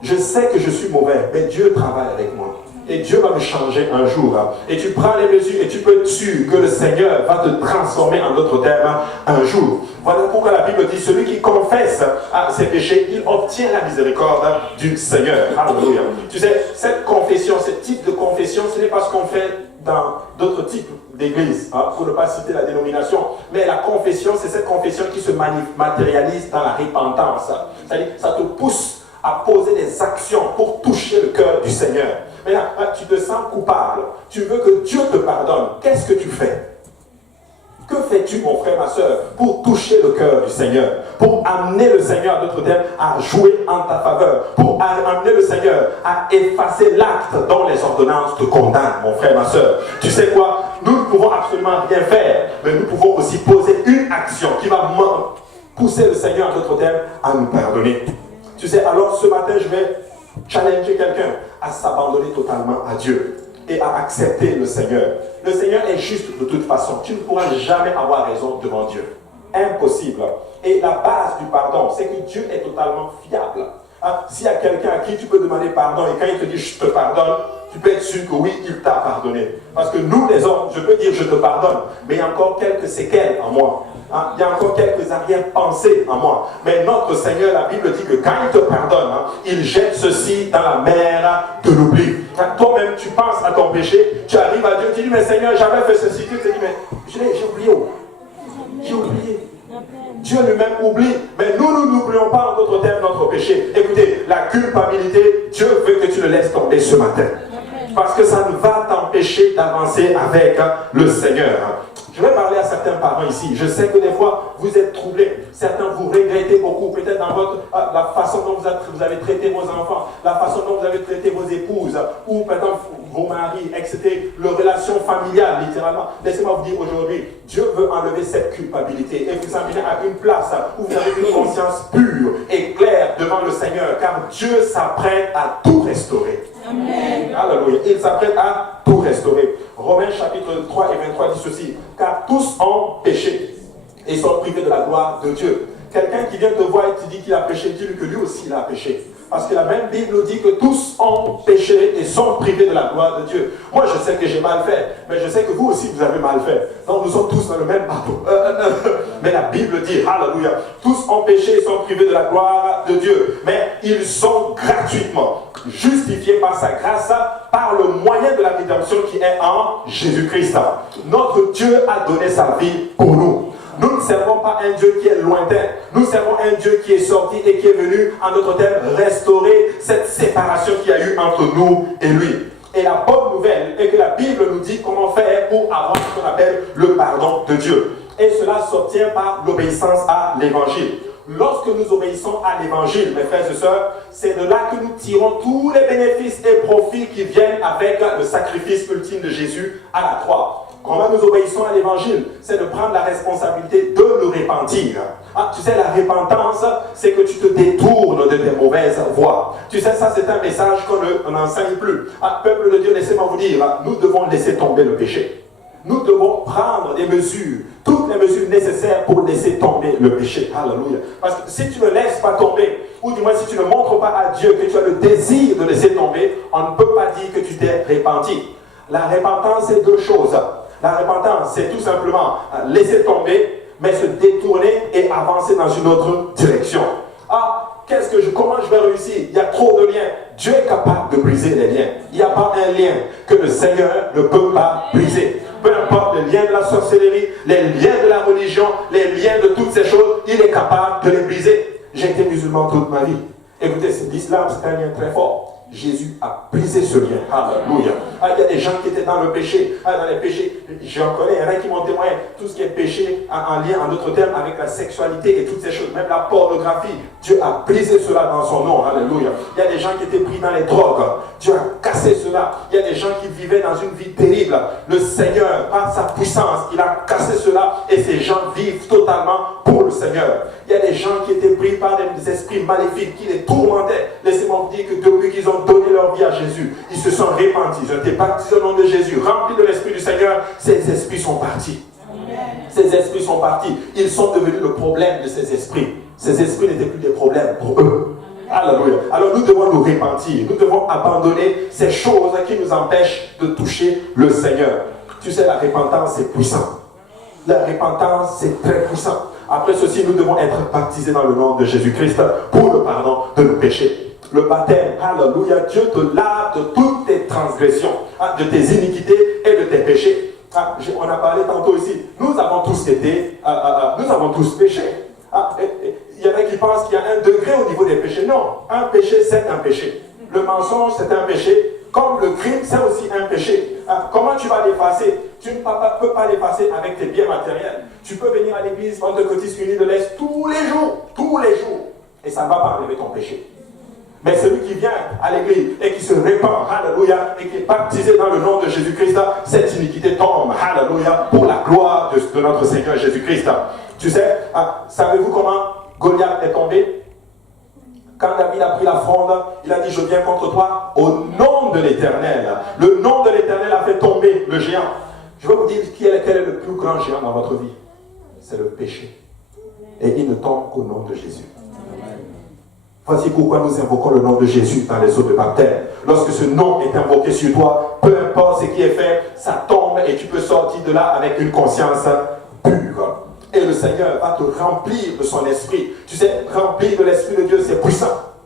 Je sais que je suis mauvais, mais Dieu travaille avec moi. Et Dieu va me changer un jour. Et tu prends les mesures et tu peux être sûr que le Seigneur va te transformer en d'autres termes un jour. Voilà pourquoi la Bible dit, celui qui confesse ses péchés, il obtient la miséricorde du Seigneur. Alléluia. Tu sais, cette confession, ce type de confession, ce n'est pas ce qu'on fait dans d'autres types d'églises, pour ne pas citer la dénomination. Mais la confession, c'est cette confession qui se matérialise dans la repentance. C'est-à-dire, ça te pousse à poser des actions pour toucher le cœur du Seigneur. Maintenant, tu te sens coupable, tu veux que Dieu te pardonne. Qu'est-ce que tu fais? Que fais-tu, mon frère, ma soeur, pour toucher le cœur du Seigneur, pour amener le Seigneur, d'autres termes, à jouer en ta faveur, pour amener le Seigneur à effacer l'acte dont les ordonnances te condamnent, mon frère, ma soeur? Tu sais quoi? Nous ne pouvons absolument rien faire, mais nous pouvons aussi poser une action qui va pousser le Seigneur, d'autres termes, à nous pardonner. Tu sais, alors ce matin, je vais challenger quelqu'un à s'abandonner totalement à Dieu et à accepter le Seigneur. Le Seigneur est juste de toute façon. Tu ne pourras jamais avoir raison devant Dieu. Impossible. Et la base du pardon, c'est que Dieu est totalement fiable. S'il y a quelqu'un à qui tu peux demander pardon et quand il te dit je te pardonne, tu peux être sûr que oui, il t'a pardonné. Parce que nous, les hommes, je peux dire je te pardonne, mais il y a encore quelques séquelles en moi. Il y a encore quelques arrière-pensées en moi. Mais notre Seigneur, la Bible dit que quand il te pardonne, il jette ceci dans la mer de l'oubli. Toi-même, tu penses à ton péché, tu arrives à Dieu, tu dis, mais Seigneur, j'avais fait ceci. Tu te dis, mais j'ai oublié. J'ai oublié. Dieu lui-même oublie, mais nous n'oublions pas en d'autres termes notre péché. Écoutez, la culpabilité, Dieu veut que tu le laisses tomber ce matin. Parce que ça ne va t'empêcher d'avancer avec le Seigneur. Je vais parler à certains parents ici. Je sais que des fois, vous êtes troublés. Certains vous regrettez beaucoup, peut-être dans la façon dont vous avez traité vos enfants, la façon dont vous avez traité vos épouses, ou peut-être vos maris, etc. Leurs relations familiales, littéralement. Laissez-moi vous dire aujourd'hui, Dieu veut enlever cette culpabilité et vous amener à une place où vous avez une conscience pure et claire devant le Seigneur, car Dieu s'apprête à tout restaurer. Amen. Alléluia. Il s'apprête à tout restaurer. Romains chapitre 3 et 23 dit ceci, car tous ont péché et sont privés de la gloire de Dieu. Quelqu'un qui vient te voir et te dit qu'il a péché, dis-lui que lui aussi il a péché. Parce que la même Bible nous dit que tous ont péché et sont privés de la gloire de Dieu. Moi je sais que j'ai mal fait, mais je sais que vous aussi vous avez mal fait. Donc nous sommes tous dans le même bateau. Mais la Bible dit, alléluia, tous ont péché et sont privés de la gloire de Dieu. Mais ils sont gratuitement justifiés par sa grâce, par le moyen de la rédemption qui est en Jésus-Christ. Notre Dieu a donné sa vie pour nous. Nous ne servons pas un Dieu qui est lointain. Nous servons un Dieu qui est sorti et qui est venu, en d'autres termes, restaurer cette séparation qu'il y a eu entre nous et lui. Et la bonne nouvelle est que la Bible nous dit comment faire pour avoir ce qu'on appelle le pardon de Dieu. Et cela s'obtient par l'obéissance à l'évangile. Lorsque nous obéissons à l'évangile, mes frères et sœurs, c'est de là que nous tirons tous les bénéfices et profits qui viennent avec le sacrifice ultime de Jésus à la croix. Comment nous obéissons à l'évangile? C'est de prendre la responsabilité de nous repentir. Tu sais, la repentance, c'est que tu te détournes de tes mauvaises voies. Tu sais, ça c'est un message qu'on n'enseigne plus. Peuple de Dieu, laissez-moi vous dire, nous devons laisser tomber le péché. Nous devons prendre des mesures, toutes les mesures nécessaires pour laisser tomber le péché. Alléluia. Parce que si tu ne laisses pas tomber, ou du moins si tu ne montres pas à Dieu que tu as le désir de laisser tomber, on ne peut pas dire que tu t'es repenti. La repentance, c'est deux choses. La repentance, c'est tout simplement laisser tomber, mais se détourner et avancer dans une autre direction. Comment je vais réussir? Il y a trop de liens. Dieu est capable de briser les liens. Il n'y a pas un lien que le Seigneur ne peut pas briser. Peu importe les liens de la sorcellerie, les liens de la religion, les liens de toutes ces choses, il est capable de les briser. J'ai été musulman toute ma vie. Écoutez, l'islam, c'est un lien très fort. Jésus a brisé ce lien. Alléluia. Il y a des gens qui étaient dans le péché. Dans les péchés, j'en connais, il y en a qui m'ont témoigné. Tout ce qui est péché en lien, en d'autres termes, avec la sexualité et toutes ces choses, même la pornographie. Dieu a brisé cela dans son nom. Alléluia. Il y a des gens qui étaient pris dans les drogues. Dieu a cassé cela. Il y a des gens qui vivaient dans une vie terrible. Le Seigneur, par sa puissance, il a cassé cela et ces gens vivent totalement pour le Seigneur. Il y a des gens qui étaient pris par des esprits maléfiques qui les tourmentaient. Laissez-moi vous dire que depuis qu'ils ont ont donné leur vie à Jésus, ils se sont répandus, ils ont été baptisés au nom de Jésus, remplis de l'Esprit du Seigneur, ces esprits sont partis. Ces esprits sont partis. Ils sont devenus le problème de ces esprits. Ces esprits n'étaient plus des problèmes pour eux. Alléluia. Alors nous devons nous repentir. Nous devons abandonner ces choses qui nous empêchent de toucher le Seigneur. Tu sais, la repentance, c'est puissant. La repentance, c'est très puissant. Après ceci, nous devons être baptisés dans le nom de Jésus-Christ pour le pardon de nos péchés. Le baptême, alléluia, Dieu te lave de toutes tes transgressions, de tes iniquités et de tes péchés. On a parlé tantôt ici, nous avons tous péché. Il y en a qui pensent qu'il y a un degré au niveau des péchés. Non, un péché, c'est un péché. Le mensonge, c'est un péché. Comme le crime, c'est aussi un péché. Comment tu vas l'effacer? Tu ne peux pas l'effacer avec tes biens matériels. Tu peux venir à l'église pentecôtiste unie de l'Est tous les jours, et ça ne va pas enlever ton péché. Mais celui qui vient à l'église et qui se répand, alléluia, et qui est baptisé dans le nom de Jésus-Christ, cette iniquité tombe, alléluia, pour la gloire de notre Seigneur Jésus-Christ. Tu sais, savez-vous comment Goliath est tombé? Quand David a pris la fronde, il a dit, je viens contre toi au nom de l'Éternel. Le nom de l'Éternel a fait tomber le géant. Je vais vous dire quel est le plus grand géant dans votre vie. C'est le péché. Et il ne tombe qu'au nom de Jésus. Voici pourquoi nous invoquons le nom de Jésus dans les eaux de baptême. Lorsque ce nom est invoqué sur toi, peu importe ce qui est fait, ça tombe et tu peux sortir de là avec une conscience pure. Et le Seigneur va te remplir de son esprit. Tu sais, remplir de l'Esprit de Dieu, c'est puissant.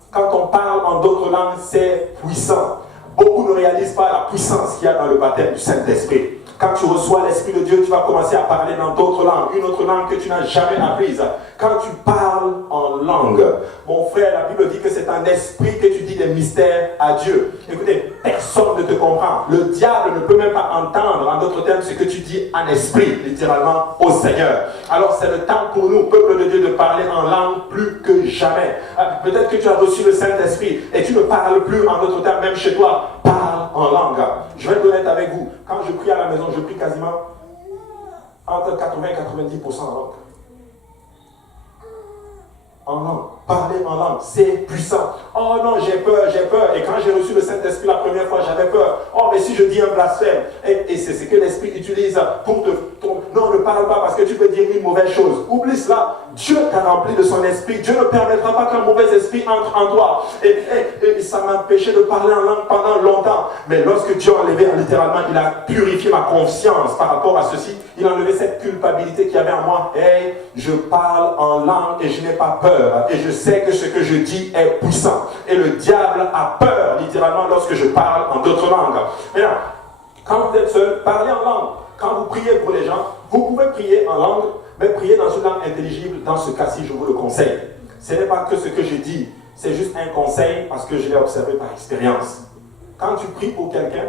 Quand on parle en d'autres langues, c'est puissant. Beaucoup ne réalisent pas la puissance qu'il y a dans le baptême du Saint-Esprit. Quand tu reçois l'Esprit de Dieu, tu vas commencer à parler dans d'autres langues, une autre langue que tu n'as jamais apprise. Quand tu parles en langue, mon frère, la Bible dit que c'est un esprit que tu dis des mystères à Dieu. Écoutez, personne ne te comprend. Le diable ne peut même pas entendre, en d'autres termes, ce que tu dis en esprit, littéralement, au Seigneur. Alors c'est le temps pour nous, peuple de Dieu, de parler en langue plus que jamais. Peut-être que tu as reçu le Saint-Esprit et tu ne parles plus, en d'autres termes, même chez toi, parle en langue. Je vais être honnête avec vous. Quand je prie à la maison, je prie quasiment entre 80 et 90% en langue. En langue. Parler en langue, c'est puissant. Oh non, j'ai peur. Et quand j'ai reçu le Saint-Esprit la première fois, j'avais peur. Oh, mais si je dis un blasphème, et c'est ce que l'Esprit utilise pour te... Non, ne parle pas parce que tu peux dire une mauvaise chose. Oublie cela. Dieu t'a rempli de son esprit. Dieu ne permettra pas qu'un mauvais esprit entre en toi. Et ça m'empêchait de parler en langue pendant longtemps. Mais lorsque Dieu a enlevé, littéralement, il a purifié ma conscience par rapport à ceci. Il a enlevé cette culpabilité qu'il y avait en moi. Hey, je parle en langue et je n'ai pas peur. Et je sais que ce que je dis est puissant. Et le diable a peur, littéralement, lorsque je parle en d'autres langues. Maintenant, quand vous êtes seul, parlez en langue. Quand vous priez pour les gens, vous pouvez prier en langue, mais prier dans une langue intelligible. Dans ce cas-ci, je vous le conseille. Ce n'est pas que ce que je dis, c'est juste un conseil parce que je l'ai observé par expérience. Quand tu pries pour quelqu'un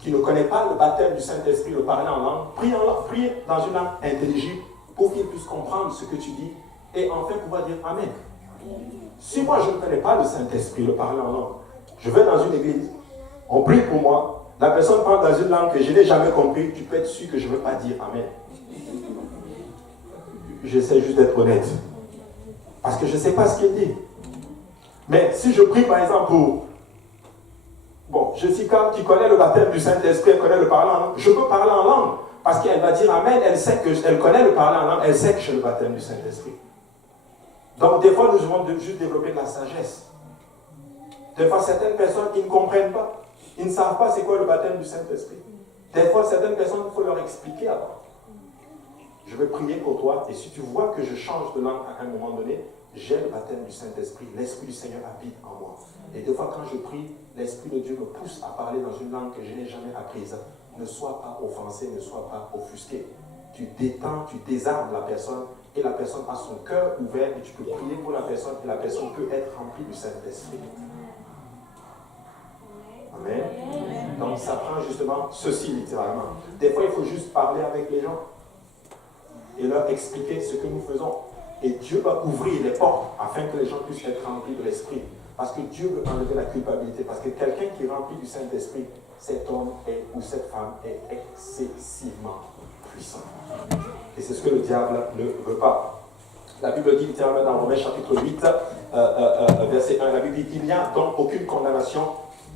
qui ne connaît pas le baptême du Saint-Esprit, le parler en langue, prie dans une langue intelligible pour qu'il puisse comprendre ce que tu dis et enfin pouvoir dire Amen. Si moi je ne connais pas le Saint-Esprit, le parler en langue, je vais dans une église, on prie pour moi, la personne parle dans une langue que je n'ai jamais compris, tu peux être sûr que je ne veux pas dire Amen. J'essaie juste d'être honnête. Parce que je ne sais pas ce qu'il dit. Mais si je prie par exemple pour... Bon, Jessica qui connaît le baptême du Saint-Esprit, elle connaît le parler en langue, je peux parler en langue. Parce qu'elle va dire Amen, elle sait qu'elle connaît le parler en langue, elle sait que j'ai le baptême du Saint-Esprit. Donc des fois nous devons juste développer de la sagesse. Des fois certaines personnes ils ne comprennent pas. Ils ne savent pas c'est quoi le baptême du Saint-Esprit. Des fois certaines personnes, il faut leur expliquer avant. Je vais prier pour toi et si tu vois que je change de langue à un moment donné, j'ai le baptême du Saint-Esprit. L'Esprit du Seigneur habite en moi. Et des fois quand je prie, l'Esprit de Dieu me pousse à parler dans une langue que je n'ai jamais apprise. Ne sois pas offensé, ne sois pas offusqué. Tu détends, tu désarmes la personne et la personne a son cœur ouvert et tu peux prier pour la personne et la personne peut être remplie du Saint-Esprit. Amen. Donc ça prend justement ceci littéralement. Des fois il faut juste parler avec les gens et leur expliquer ce que nous faisons. Et Dieu va ouvrir les portes afin que les gens puissent être remplis de l'Esprit. Parce que Dieu veut enlever la culpabilité. Parce que quelqu'un qui est rempli du Saint-Esprit, cet homme ou cette femme est excessivement puissant. Et c'est ce que le diable ne veut pas. La Bible dit littéralement dans Romains chapitre 8, verset 1, la Bible dit, il n'y a donc aucune condamnation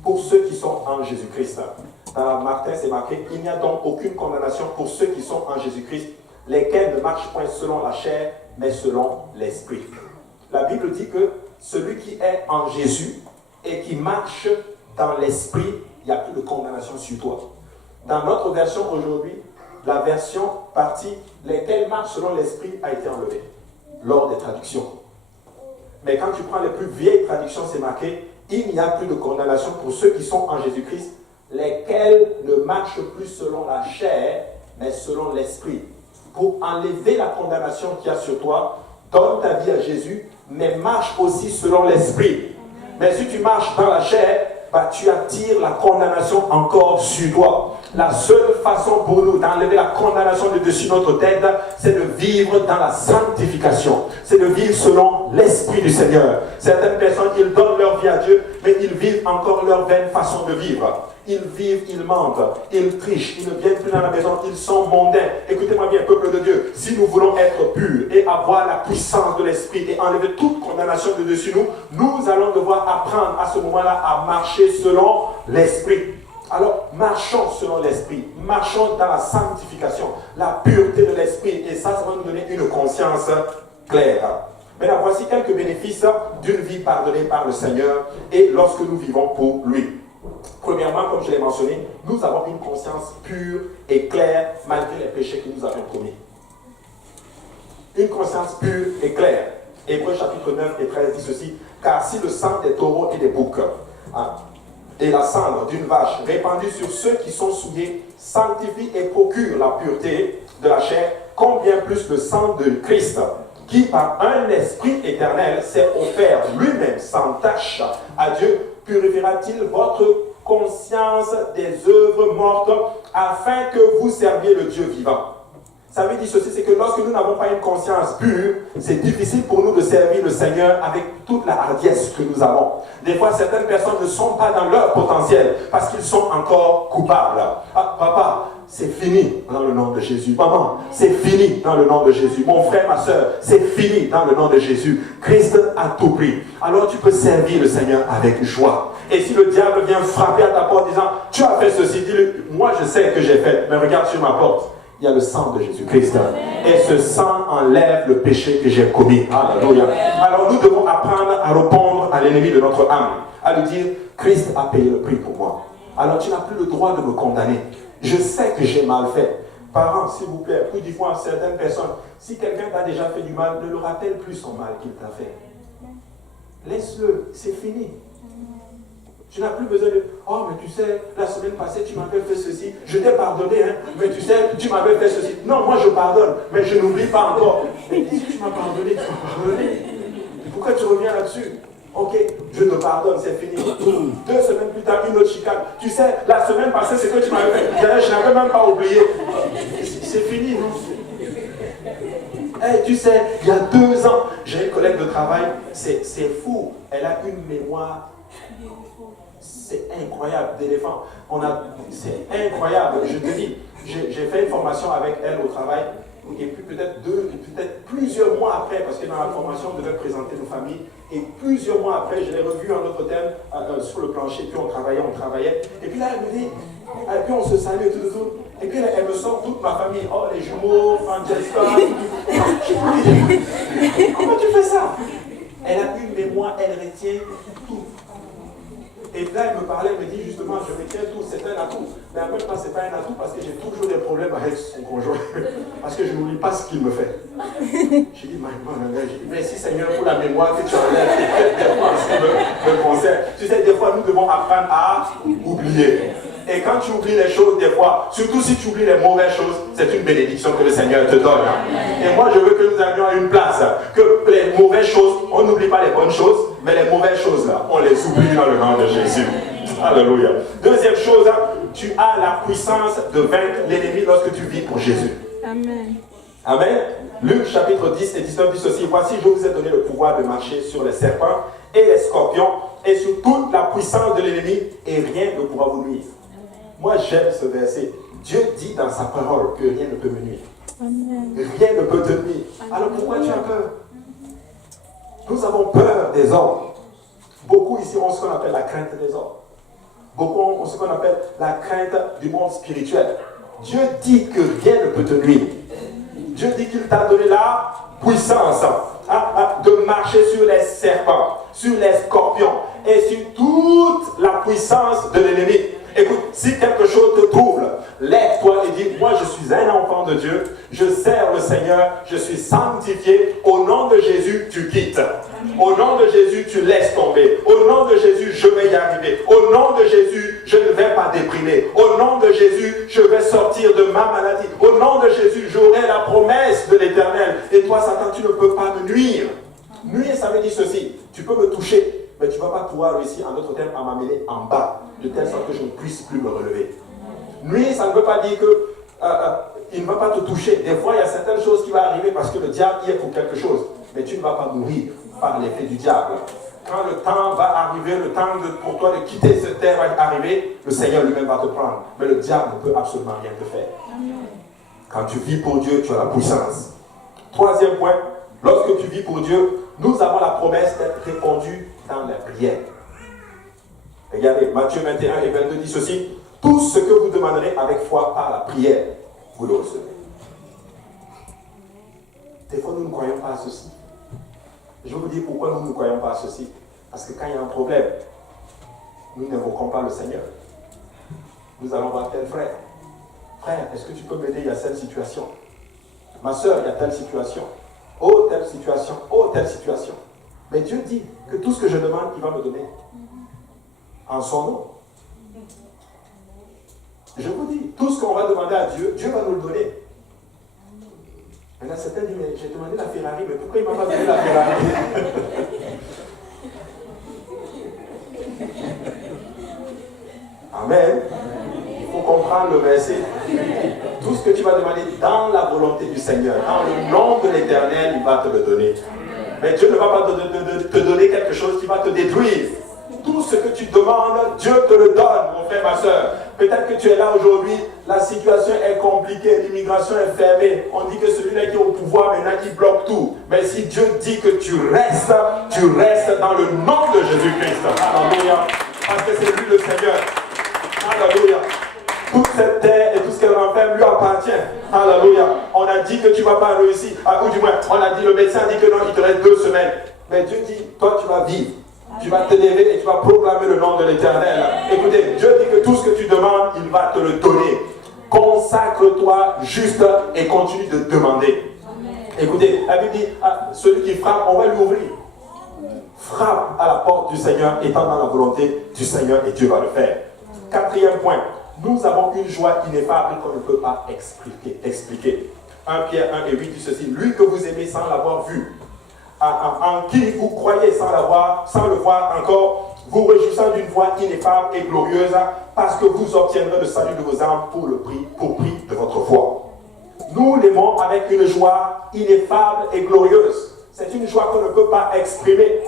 pour ceux qui sont en Jésus-Christ. Dans Martin, c'est marqué, il n'y a donc aucune condamnation pour ceux qui sont en Jésus-Christ, lesquels ne marchent point selon la chair, mais selon l'esprit. La Bible dit que celui qui est en Jésus et qui marche dans l'esprit, il n'y a plus de condamnation sur toi. Dans notre version aujourd'hui, la version partie, lesquels marchent selon l'esprit, a été enlevée lors des traductions. Mais quand tu prends les plus vieilles traductions, c'est marqué, il n'y a plus de condamnation pour ceux qui sont en Jésus-Christ, lesquels ne marchent plus selon la chair, mais selon l'esprit. Pour enlever la condamnation qu'il y a sur toi, donne ta vie à Jésus, mais marche aussi selon l'esprit. Mais si tu marches dans la chair, tu attires la condamnation encore sur toi. La seule façon pour nous d'enlever la condamnation de dessus notre tête, c'est de vivre dans la sanctification. C'est de vivre selon l'Esprit du Seigneur. Certaines personnes, ils donnent leur vie à Dieu, mais ils vivent encore leur vaine façon de vivre. Ils vivent, ils mentent, ils trichent, ils ne viennent plus dans la maison, ils sont mondains. Écoutez-moi bien, peuple de Dieu, si nous voulons être purs et avoir la puissance de l'Esprit et enlever toute condamnation de dessus nous, nous allons devoir apprendre à ce moment-là à marcher selon l'Esprit. Alors, marchons selon l'Esprit, marchons dans la sanctification, la pureté de l'Esprit, et ça va nous donner une conscience claire. Maintenant, voici quelques bénéfices d'une vie pardonnée par le Seigneur et lorsque nous vivons pour lui. Premièrement, comme je l'ai mentionné, nous avons une conscience pure et claire malgré les péchés que nous avons commis. Une conscience pure et claire. Hébreux chapitre 9 et 13 dit ceci, car si le sang des taureaux et des boucs et la cendre d'une vache répandue sur ceux qui sont souillés sanctifie et procure la pureté de la chair, combien plus le sang de Christ, qui par un esprit éternel s'est offert lui-même sans tache à Dieu, purifiera-t-il votre conscience des œuvres mortes afin que vous serviez le Dieu vivant. Ça veut dire ceci, c'est que lorsque nous n'avons pas une conscience pure, c'est difficile pour nous de servir le Seigneur avec toute la hardiesse que nous avons. Des fois, certaines personnes ne sont pas dans leur potentiel parce qu'ils sont encore coupables. Ah, papa, c'est fini dans le nom de Jésus. Maman, c'est fini dans le nom de Jésus. Mon frère, ma soeur, c'est fini dans le nom de Jésus. Christ a tout pris. Alors tu peux servir le Seigneur avec joie. Et si le diable vient frapper à ta porte disant, tu as fait ceci, dis-lui, moi je sais que j'ai fait, mais regarde sur ma porte. Il y a le sang de Jésus-Christ. Et ce sang enlève le péché que j'ai commis. Alléluia. Alors nous devons apprendre à répondre à l'ennemi de notre âme. À lui dire, Christ a payé le prix pour moi. Alors tu n'as plus le droit de me condamner. Je sais que j'ai mal fait. Parents, s'il vous plaît, plus dis fois à certaines personnes, si quelqu'un t'a déjà fait du mal, ne le rappelle plus son mal qu'il t'a fait. Laisse-le, c'est fini. Tu n'as plus besoin de « Oh, mais tu sais, la semaine passée, tu m'avais fait ceci. Je t'ai pardonné, hein, mais tu sais, tu m'avais fait ceci. » Non, moi je pardonne, mais je n'oublie pas encore. Mais si tu m'as pardonné, tu m'as pardonné. Pourquoi tu reviens là-dessus? Ok, je te pardonne, c'est fini. 2 semaines plus tard, une autre chicane. Tu sais, la semaine passée, c'est que tu m'avais fait. D'ailleurs, je n'avais même pas oublié. C'est fini, non? Hey, tu sais, il y a 2 ans, j'ai une collègue de travail, c'est fou. Elle a une mémoire. C'est incroyable, d'éléphant. C'est incroyable, je te dis. J'ai fait une formation avec elle au travail, et puis peut-être plusieurs mois après, parce que dans la formation, on devait présenter nos familles, et plusieurs mois après, je l'ai revu un autre thème sur le plancher, puis on travaillait, et puis là, elle me dit, et puis on se salue et tout, et puis elle me sort toute ma famille, oh, les jumeaux, Francesca, comment tu fais ça? Elle a une mémoire, elle retient tout. Et là, elle me parlait, elle me dit justement, je retiens tout, c'est un atout. Mais en même temps, ce n'est pas un atout parce que j'ai toujours des problèmes avec son conjoint. Parce que je n'oublie pas ce qu'il me fait. J'ai dit, merci Seigneur pour la mémoire que tu enlèves. Des fois, ce qui me concerne. Tu sais, des fois, nous devons apprendre à oublier. Et quand tu oublies les choses, des fois, surtout si tu oublies les mauvaises choses, c'est une bénédiction que le Seigneur te donne. Et moi, je veux que nous allions à une place, que les mauvaises choses, on n'oublie pas les bonnes choses, mais les mauvaises choses, là, on les oublie dans le nom de Jésus. Alléluia. Deuxième chose, tu as la puissance de vaincre l'ennemi lorsque tu vis pour Jésus. Amen. Amen. Luc chapitre 10 et 19 dit ceci, voici, je vous ai donné le pouvoir de marcher sur les serpents et les scorpions et sur toute la puissance de l'ennemi et rien ne pourra vous nuire. Moi, j'aime ce verset. Dieu dit dans sa parole que rien ne peut me nuire. Amen. Rien ne peut te nuire. Alors pourquoi tu as peur? Nous avons peur des hommes. Beaucoup ici ont ce qu'on appelle la crainte des hommes. Beaucoup ont ce qu'on appelle la crainte du monde spirituel. Dieu dit que rien ne peut te nuire. Dieu dit qu'il t'a donné la puissance de marcher sur les serpents, sur les scorpions et sur toute la puissance de l'ennemi. Écoute, si quelque chose te trouble, lève-toi et dis, moi je suis un enfant de Dieu, je sers le Seigneur, je suis sanctifié, au nom de Jésus tu quittes, au nom de Jésus tu laisses tomber, au nom de Jésus je vais y arriver, au nom de Jésus je ne vais pas déprimer, au nom de Jésus je vais sortir de ma maladie, au nom de Jésus j'aurai la promesse de l'Éternel, et toi Satan tu ne peux pas me nuire. Nuire ça veut dire ceci, tu peux me toucher, mais tu ne vas pas pouvoir réussir, en d'autres termes, à m'amener en bas, de telle sorte que je ne puisse plus me relever. Nuire, ça ne veut pas dire que il ne va pas te toucher. Des fois, il y a certaines choses qui vont arriver parce que le diable y est pour quelque chose, mais tu ne vas pas mourir par l'effet du diable. Quand le temps va arriver, le temps pour toi de quitter cette terre va arriver, le Seigneur lui-même va te prendre. Mais le diable ne peut absolument rien te faire. Quand tu vis pour Dieu, tu as la puissance. Troisième point, lorsque tu vis pour Dieu, nous avons la promesse d'être répondus dans la prière. Regardez, Matthieu 21 et 22 dit ceci, tout ce que vous demanderez avec foi par la prière, vous le recevez. Des fois, nous ne croyons pas à ceci. Je vais vous dire pourquoi nous ne croyons pas à ceci. Parce que quand il y a un problème, nous n'invoquons pas le Seigneur. Nous allons voir tel frère. Frère, est-ce que tu peux m'aider? Il y a cette situation. Ma soeur, il y a telle situation. Oh, telle situation. Oh, telle situation. Mais Dieu dit que tout ce que je demande, il va me donner. En son nom. Je vous dis, tout ce qu'on va demander à Dieu, Dieu va nous le donner. Maintenant, certains disent, mais j'ai demandé la Ferrari, mais pourquoi il ne m'a pas donné la Ferrari? Amen. Il faut comprendre le verset. Tout ce que tu vas demander dans la volonté du Seigneur, dans le nom de l'Éternel, il va te le donner. Mais Dieu ne va pas te donner quelque chose qui va te détruire. Tout ce que tu demandes, Dieu te le donne, mon frère, ma soeur. Peut-être que tu es là aujourd'hui, la situation est compliquée, l'immigration est fermée. On dit que celui-là qui est au pouvoir maintenant, il bloque tout. Mais si Dieu dit que tu restes dans le nom de Jésus-Christ. Alléluia. Parce que c'est lui le Seigneur. Alléluia. Toute cette terre et tout ce qu'elle renferme lui appartient. Alléluia. On a dit que tu ne vas pas réussir. Ou du moins, on a dit, le médecin dit que non, il te reste 2 semaines. Mais Dieu dit, toi tu vas vivre. Tu vas te lever et tu vas proclamer le nom de l'Éternel. Écoutez, Dieu dit que tout ce que tu demandes, il va te le donner. Consacre-toi juste et continue de demander. Amen. Écoutez, la Bible dit, celui qui frappe, on va lui ouvrir. Frappe à la porte du Seigneur, étant dans la volonté du Seigneur et Dieu va le faire. 4e point, nous avons une joie ineffable qu'on ne peut pas expliquer. 1 Pierre 1 et 8 dit ceci, lui que vous aimez sans l'avoir vu, en qui vous croyez sans le voir encore, vous réjouissant d'une foi ineffable et glorieuse, parce que vous obtiendrez le salut de vos âmes pour prix de votre foi. Nous l'aimons avec une joie ineffable et glorieuse. C'est une joie qu'on ne peut pas exprimer.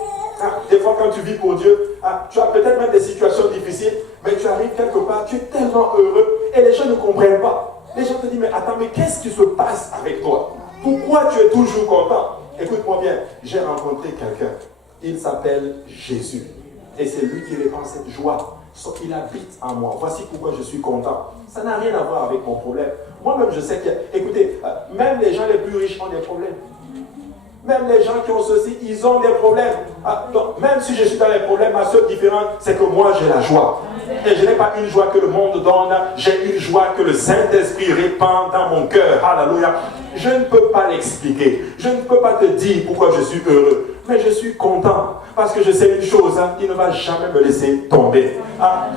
Des fois, quand tu vis pour Dieu, tu as peut-être même des situations difficiles, mais tu arrives quelque part, tu es tellement heureux, et les gens ne comprennent pas. Les gens te disent, mais attends, mais qu'est-ce qui se passe avec toi? Pourquoi tu es toujours content? Écoute-moi bien, j'ai rencontré quelqu'un, il s'appelle Jésus, et c'est lui qui répand cette joie, il habite en moi. Voici pourquoi je suis content. Ça n'a rien à voir avec mon problème. Moi-même, je sais que, écoutez, même les gens les plus riches ont des problèmes. Même les gens qui ont ceci, ils ont des problèmes. Donc, même si je suis dans les problèmes, ma seule différence, c'est que moi, j'ai la joie. Et je n'ai pas une joie que le monde donne, j'ai une joie que le Saint-Esprit répand dans mon cœur. Alléluia. Je ne peux pas l'expliquer. Je ne peux pas te dire pourquoi je suis heureux. Mais je suis content. Parce que je sais une chose, il ne va jamais me laisser tomber.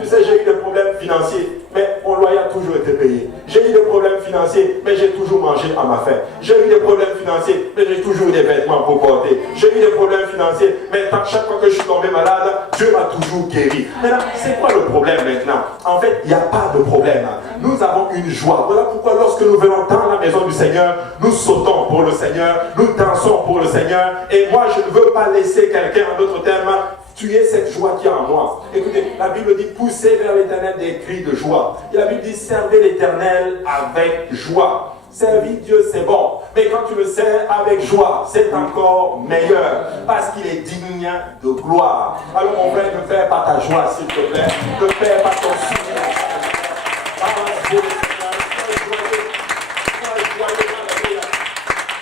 Tu sais, j'ai eu des problèmes financiers, mais mon loyer a toujours été payé. J'ai eu des problèmes financiers, mais j'ai toujours mangé à ma faim. J'ai eu des problèmes financiers, mais j'ai toujours eu des vêtements pour porter. J'ai eu des problèmes financiers, mais chaque fois que je suis tombé malade, Dieu m'a toujours guéri. Maintenant, c'est quoi le problème maintenant? En fait, il n'y a pas de problème. Nous avons une joie. Voilà pourquoi lorsque nous venons dans la maison du Seigneur, nous sautons pour le Seigneur, nous dansons pour le Seigneur. Et moi, je ne veux pas laisser quelqu'un, en d'autres termes, tuer cette joie qui est en moi. Écoutez, la Bible dit poussez vers l'Éternel des cris de joie. Et la Bible dit servez l'Éternel avec joie. Servir Dieu, c'est bon. Mais quand tu le sers avec joie, c'est encore meilleur. Parce qu'il est digne de gloire. Alors mon frère, ne perds pas ta joie, s'il te plaît. Ne perds pas ton souvenir.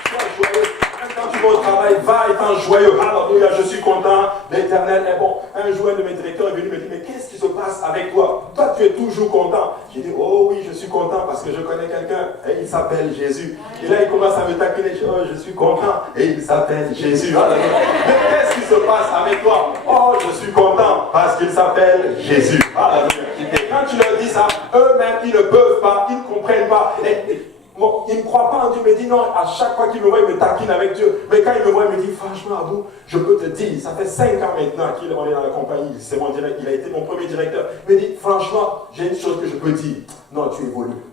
Sois joyeux. Quand tu vas au travail, va étant joyeux. Alléluia, je suis content. L'Éternel est bon. Un jour, un de mes directeurs est venu me dire, mais qu'est-ce qui se passe avec toi? Toi, tu es toujours content. J'ai dit, oh oui, je suis content parce que je connais quelqu'un et il s'appelle Jésus. Et là, il commence à me taquiner. Je dis, oh, je suis content et il s'appelle Jésus. Alléluia. Mais qu'est-ce qui se passe avec toi? Oh, je suis content parce qu'il s'appelle Jésus. Alléluia. Et quand tu leur dis ça, eux-mêmes, ils ne peuvent pas, ils ne comprennent pas. Bon, il ne croit pas en Dieu, mais dit non, à chaque fois qu'il me voit, il me taquine avec Dieu. Mais quand il me voit, il me dit, franchement, Abou, je peux te dire, ça fait 5 ans maintenant qu'il est dans la compagnie, c'est mon directeur, il a été mon premier directeur. Il me dit, franchement, j'ai une chose que je peux dire, non, tu évolues.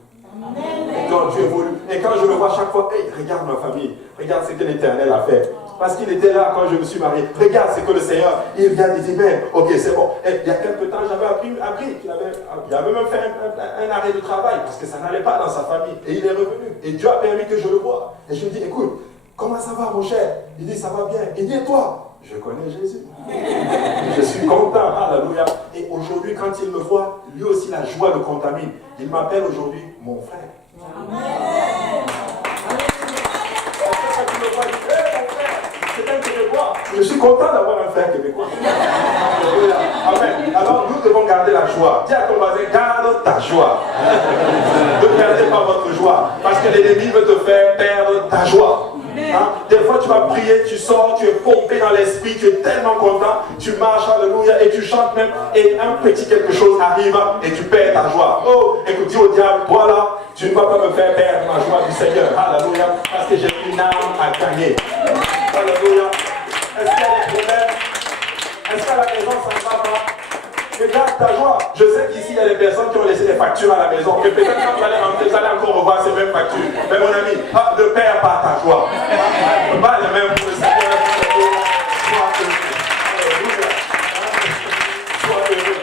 Non, tu évolues. Et quand je le vois chaque fois, hey, regarde ma famille, regarde ce que l'Éternel a fait. Parce qu'il était là quand je me suis marié. Regarde ce que le Seigneur, il vient de dire, mais ok, c'est bon. Et il y a quelque temps, j'avais appris qu'il avait même fait un arrêt de travail parce que ça n'allait pas dans sa famille. Et il est revenu. Et Dieu a permis que je le voie. Et je lui dis, écoute, comment ça va mon cher? Il dit, ça va bien. Il dit, et toi? Je connais Jésus. Je suis content. Alléluia. Et aujourd'hui, quand il me voit, lui aussi la joie le contamine. Il m'appelle aujourd'hui mon frère. Amen. C'est un Québécois. Je suis content d'avoir un frère québécois. Amen. Alors nous devons garder la joie. Dis à ton voisin, garde ta joie. Ne perdez pas votre joie. Parce que l'ennemi veut te faire perdre ta joie. Hein? Des fois tu vas prier, tu sors, tu es pompé dans l'esprit, tu es tellement content, tu marches, alléluia, et tu chantes même, et un petit quelque chose arrive et tu perds ta joie. Oh, écoute, dis au diable, toi là, tu ne vas pas me faire perdre ma joie du Seigneur. Alléluia, parce que j'ai une âme à gagner. Alléluia. Est-ce qu'il y a des problèmes? Est-ce qu'à la maison ça ne va pas? Regarde ta joie. Je sais qu'ici il y a des personnes qui ont laissé des factures à la maison. Et peut-être quand vous allez rentrer, vous allez encore revoir ces mêmes factures. Mais mon ami, ne perds pas ta joie. Pas les mêmes pour le Seigneur. Sois heureux. Alléluia. Sois heureux.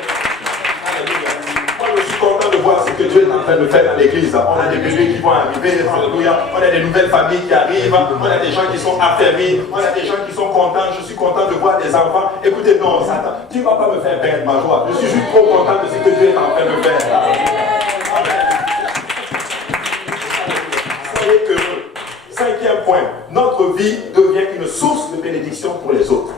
Alléluia. Moi je suis content de voir ce que Dieu est en train de faire dans l'église. On a des bébés qui vont arriver. Alléluia. On a des nouvelles familles qui arrivent. On a des gens qui sont affermis. On a des gens qui sont contents. Je suis content de voir des enfants. Écoutez, non, Satan, tu ne vas pas me faire perdre ma joie. Je suis juste trop content de ce que Dieu est en train de faire. Amen. Soyez heureux. 5e point. Notre vie devient une source de bénédiction pour les autres.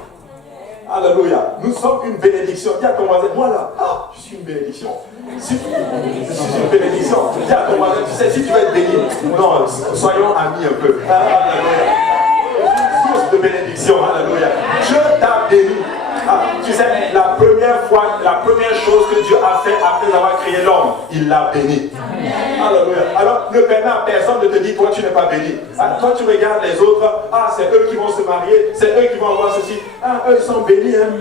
Alléluia. Nous sommes une bénédiction. Dis à ton voisin, moi là, je suis une bénédiction. Je suis une bénédiction. Dis à ton voisin, tu sais, si tu veux être béni, non, soyons amis un peu. Alléluia. Une source de bénédiction. Alléluia. Dieu t'a béni. Tu sais, la première chose que Dieu a fait après avoir créé l'homme, il l'a béni. Alléluia. Alors, ne permets à personne de te dire, toi tu n'es pas béni. Toi tu regardes les autres, c'est eux qui vont se marier, c'est eux qui vont avoir ceci. Eux ils sont bénis. Hein.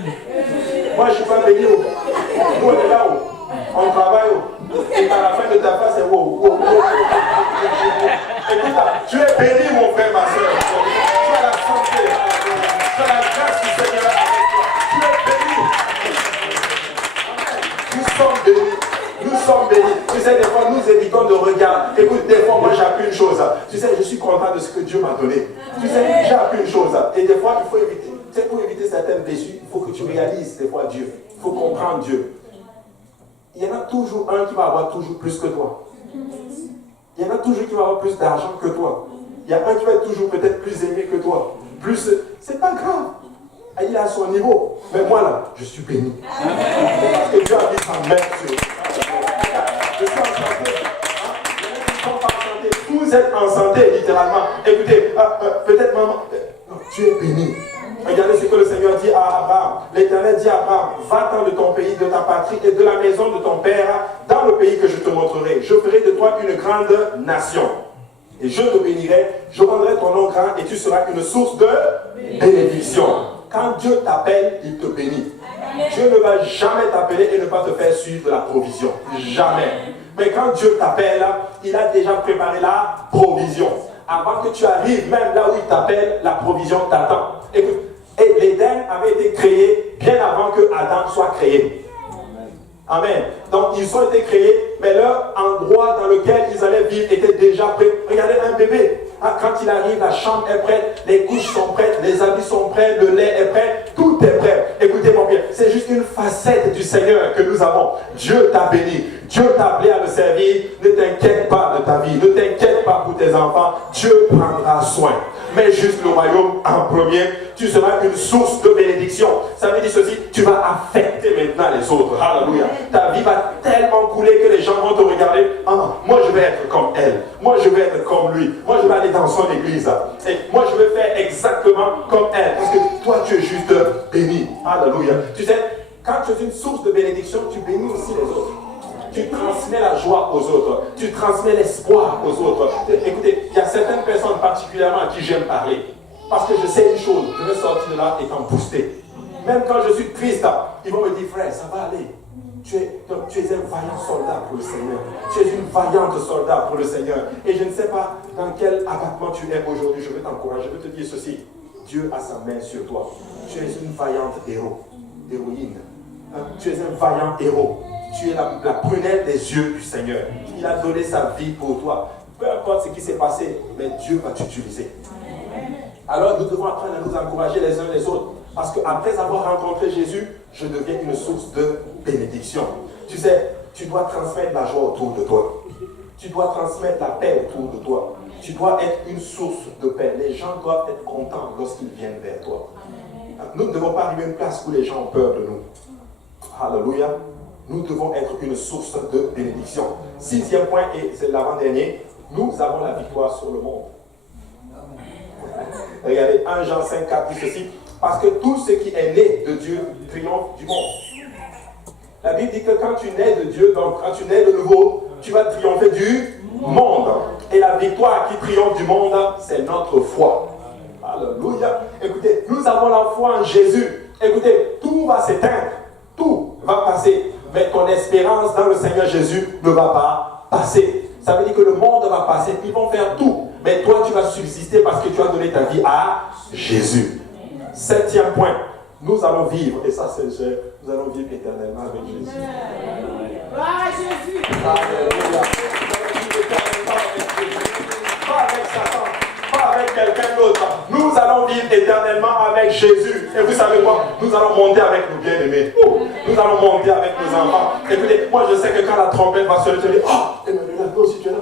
Moi je ne suis pas béni. Nous on est là-haut. On travaille. Et à la fin de ta face, c'est wow. Écoute, tu es béni mon frère, ma soeur. Tu as la santé. Tu as la grâce du Seigneur avec toi. Tu es béni. Nous sommes bénis. Nous sommes bénis. Tu sais, des fois, nous évitons de regarder. Écoute, des fois, moi, j'ai appris une chose. Tu sais, je suis content de ce que Dieu m'a donné. Tu sais, j'ai appris une chose. Et des fois, il faut éviter. Tu sais, pour éviter certaines blessures, il faut que tu réalises, des fois, Dieu. Il faut comprendre Dieu. Il y en a toujours un qui va avoir toujours plus que toi. Il y en a toujours qui va avoir plus d'argent que toi. Il y a un qui va être toujours peut-être plus aimé que toi. Plus, c'est pas grave. Il est à son niveau. Mais moi, là, je suis béni. Parce que Dieu a mis sa main sur moi. Je suis en santé. Vous êtes en santé, littéralement. Écoutez, peut-être maman, non, tu es béni. Regardez ce que le Seigneur dit à Abraham. L'Éternel dit à Abraham, va-t'en de ton pays, de ta patrie et de la maison de ton père, dans le pays que je te montrerai. Je ferai de toi une grande nation. Et je te bénirai, je rendrai ton nom grand et tu seras une source de bénédiction. Quand Dieu t'appelle, il te bénit. Dieu ne va jamais t'appeler et ne pas te faire suivre de la provision. Jamais. Mais quand Dieu t'appelle, il a déjà préparé la provision. Avant que tu arrives, même là où il t'appelle, la provision t'attend. Écoute, et l'Éden avait été créé bien avant que Adam soit créé. Amen. Donc, ils ont été créés, mais leur endroit dans lequel ils allaient vivre était déjà prêt. Regardez un bébé. Quand il arrive, la chambre est prête, les couches sont prêtes, les habits sont prêts, le lait est prêt, tout est prêt. Écoutez-moi bien, c'est juste une facette du Seigneur que nous avons. Dieu t'a béni, Dieu t'a appelé à le servir. Ne t'inquiète pas de ta vie, ne t'inquiète pas pour tes enfants. Dieu prendra soin. Mais juste le royaume en premier, tu seras une source de bénédiction. Ça veut dire ceci, tu vas affecter maintenant les autres. Alléluia. Ta vie va tellement couler que les gens vont te regarder. Ah, moi je vais être comme elle. Moi je vais être comme lui. Moi je vais aller dans son église. Et moi je vais faire exactement comme elle. Parce que toi tu es juste béni. Alléluia. Tu sais, quand tu es une source de bénédiction, tu bénis aussi les autres. Tu transmets la joie aux autres. Tu transmets l'espoir aux autres. Écoutez, il y a certaines personnes particulièrement à qui j'aime parler. Parce que je sais une chose, je vais sortir de là étant boosté. Même quand je suis triste, ils vont me dire, frère, ça va aller. Tu es un vaillant soldat pour le Seigneur. Tu es une vaillante soldat pour le Seigneur. Et je ne sais pas dans quel abattement tu es aujourd'hui. Je veux t'encourager, je veux te dire ceci. Dieu a sa main sur toi. Tu es une vaillante héroïne. Tu es un vaillant héros. Tu es la prunelle des yeux du Seigneur. Il a donné sa vie pour toi. Peu importe ce qui s'est passé, mais Dieu va t'utiliser. Alors nous devons apprendre à nous encourager les uns les autres. Parce qu'après avoir rencontré Jésus, je deviens une source de bénédiction. Tu sais, tu dois transmettre la joie autour de toi. Tu dois transmettre la paix autour de toi. Tu dois être une source de paix. Les gens doivent être contents lorsqu'ils viennent vers toi. Nous ne devons pas arriver à une place où les gens ont peur de nous. Alléluia. Nous devons être une source de bénédiction. 6e point, et c'est l'avant-dernier, nous avons la victoire sur le monde. Regardez, 1 Jean 5, 4 dit ceci, parce que tout ce qui est né de Dieu triomphe du monde. La Bible dit que quand tu nais de Dieu, donc quand tu nais de nouveau, tu vas triompher du monde. Et la victoire qui triomphe du monde, c'est notre foi. Alléluia. Écoutez, nous avons la foi en Jésus. Écoutez, tout va s'éteindre, tout va passer. Mais ton espérance dans le Seigneur Jésus ne va pas passer. Ça veut dire que le monde va passer, ils vont faire tout. Mais toi, tu vas subsister parce que tu as donné ta vie à Jésus. 7e point, nous allons vivre, et ça c'est nous allons vivre éternellement avec Jésus. Gloire à Jésus. Alléluia. Nous allons vivre éternellement avec Jésus. Pas avec Satan, pas avec quelqu'un d'autre. Nous allons vivre éternellement avec Jésus. Et vous savez quoi? Nous allons monter avec nos bien-aimés. Nous allons monter avec nos enfants. Écoutez, moi je sais que quand la trompette va sonner, tu vas dire, oh, Emmanuel, toi aussi tu es là.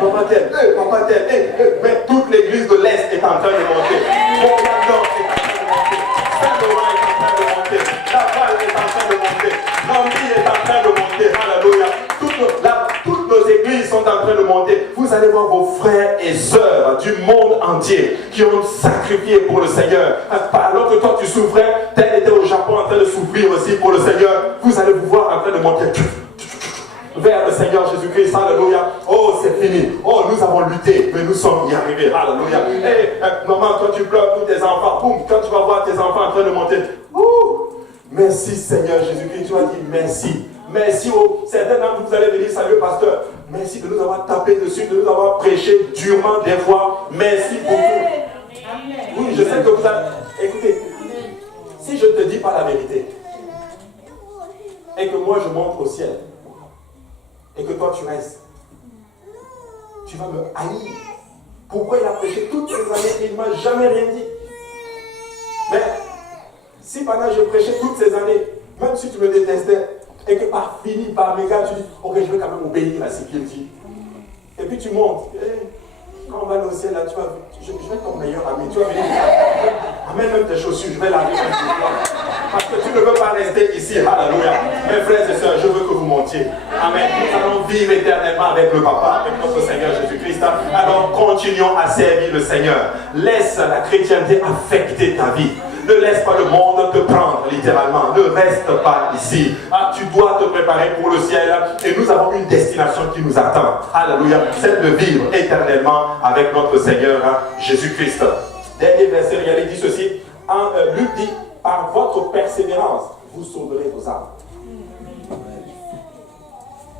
Papa tel, papa tel. Mais toute l'église de l'Est est en train de monter. Montréal-Nord est en train de monter. Saint-Laurent est en train de monter. Laval est en train de monter. Gambie est en train de monter. Alléluia. Toutes nos églises sont en train de monter. Vous allez voir vos frères et sœurs du monde entier qui ont sacrifié pour le Seigneur. Alors que toi tu souffrais, tel était au Japon en train de souffrir aussi pour le Seigneur. Vous allez vous voir en train de monter vers le Seigneur Jésus-Christ. Alléluia. Oh, c'est fini. Oh, nous avons lutté, mais nous sommes y arrivés. Alléluia. Et maman, quand tu pleures pour tes enfants, boum, quand tu vas voir tes enfants en train de monter, merci Seigneur Jésus-Christ. Tu vas dire merci. Merci aux certains d'entre vous, allez venir saluer pasteur. Merci de nous avoir tapé dessus, de nous avoir prêché durement des fois. Merci pour tout. Oui, je sais que vous avez. Écoutez, si je ne te dis pas la vérité, et que moi je monte au ciel, et que toi tu restes, tu vas me haïr. Pourquoi il a prêché toutes ces années et il ne m'a jamais rien dit? Mais si pendant je prêchais toutes ces années, même si tu me détestais, et que par fini, par méga, tu dis, ok, je vais quand même obéir à ce qu'il dit. Et puis tu montes. Quand on va au ciel, là, tu vas, je vais être ton meilleur ami. Tu vas venir. Amène même tes chaussures, je vais laver. Parce que tu ne veux pas rester ici. Alléluia. Mes frères et sœurs, je veux que vous montiez. Amen. Nous allons vivre éternellement avec le Papa, avec notre Seigneur Jésus-Christ. Alors continuons à servir le Seigneur. Laisse la chrétienté affecter ta vie. Ne laisse pas le monde te prendre littéralement. Ne reste pas ici. Tu dois te préparer pour le ciel. Et nous avons une destination qui nous attend. Alléluia. Celle de vivre éternellement avec notre Seigneur Jésus-Christ. Dernier verset, regardez, il dit ceci. Luc dit, par votre persévérance, vous sauverez vos âmes.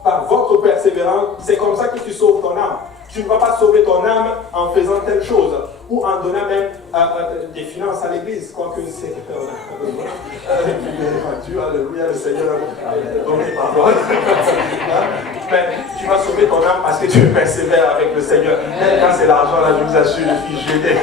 Par votre persévérance, c'est comme ça que tu sauves ton âme. Tu ne vas pas sauver ton âme en faisant telle chose ou en donnant même des finances à l'église, quoique c'est... Dieu, alléluia, le Seigneur donne les paroles. Mais tu vas sauver ton âme parce que tu persévères avec le Seigneur. Même quand c'est l'argent, là, je vous assure, je suis jeté.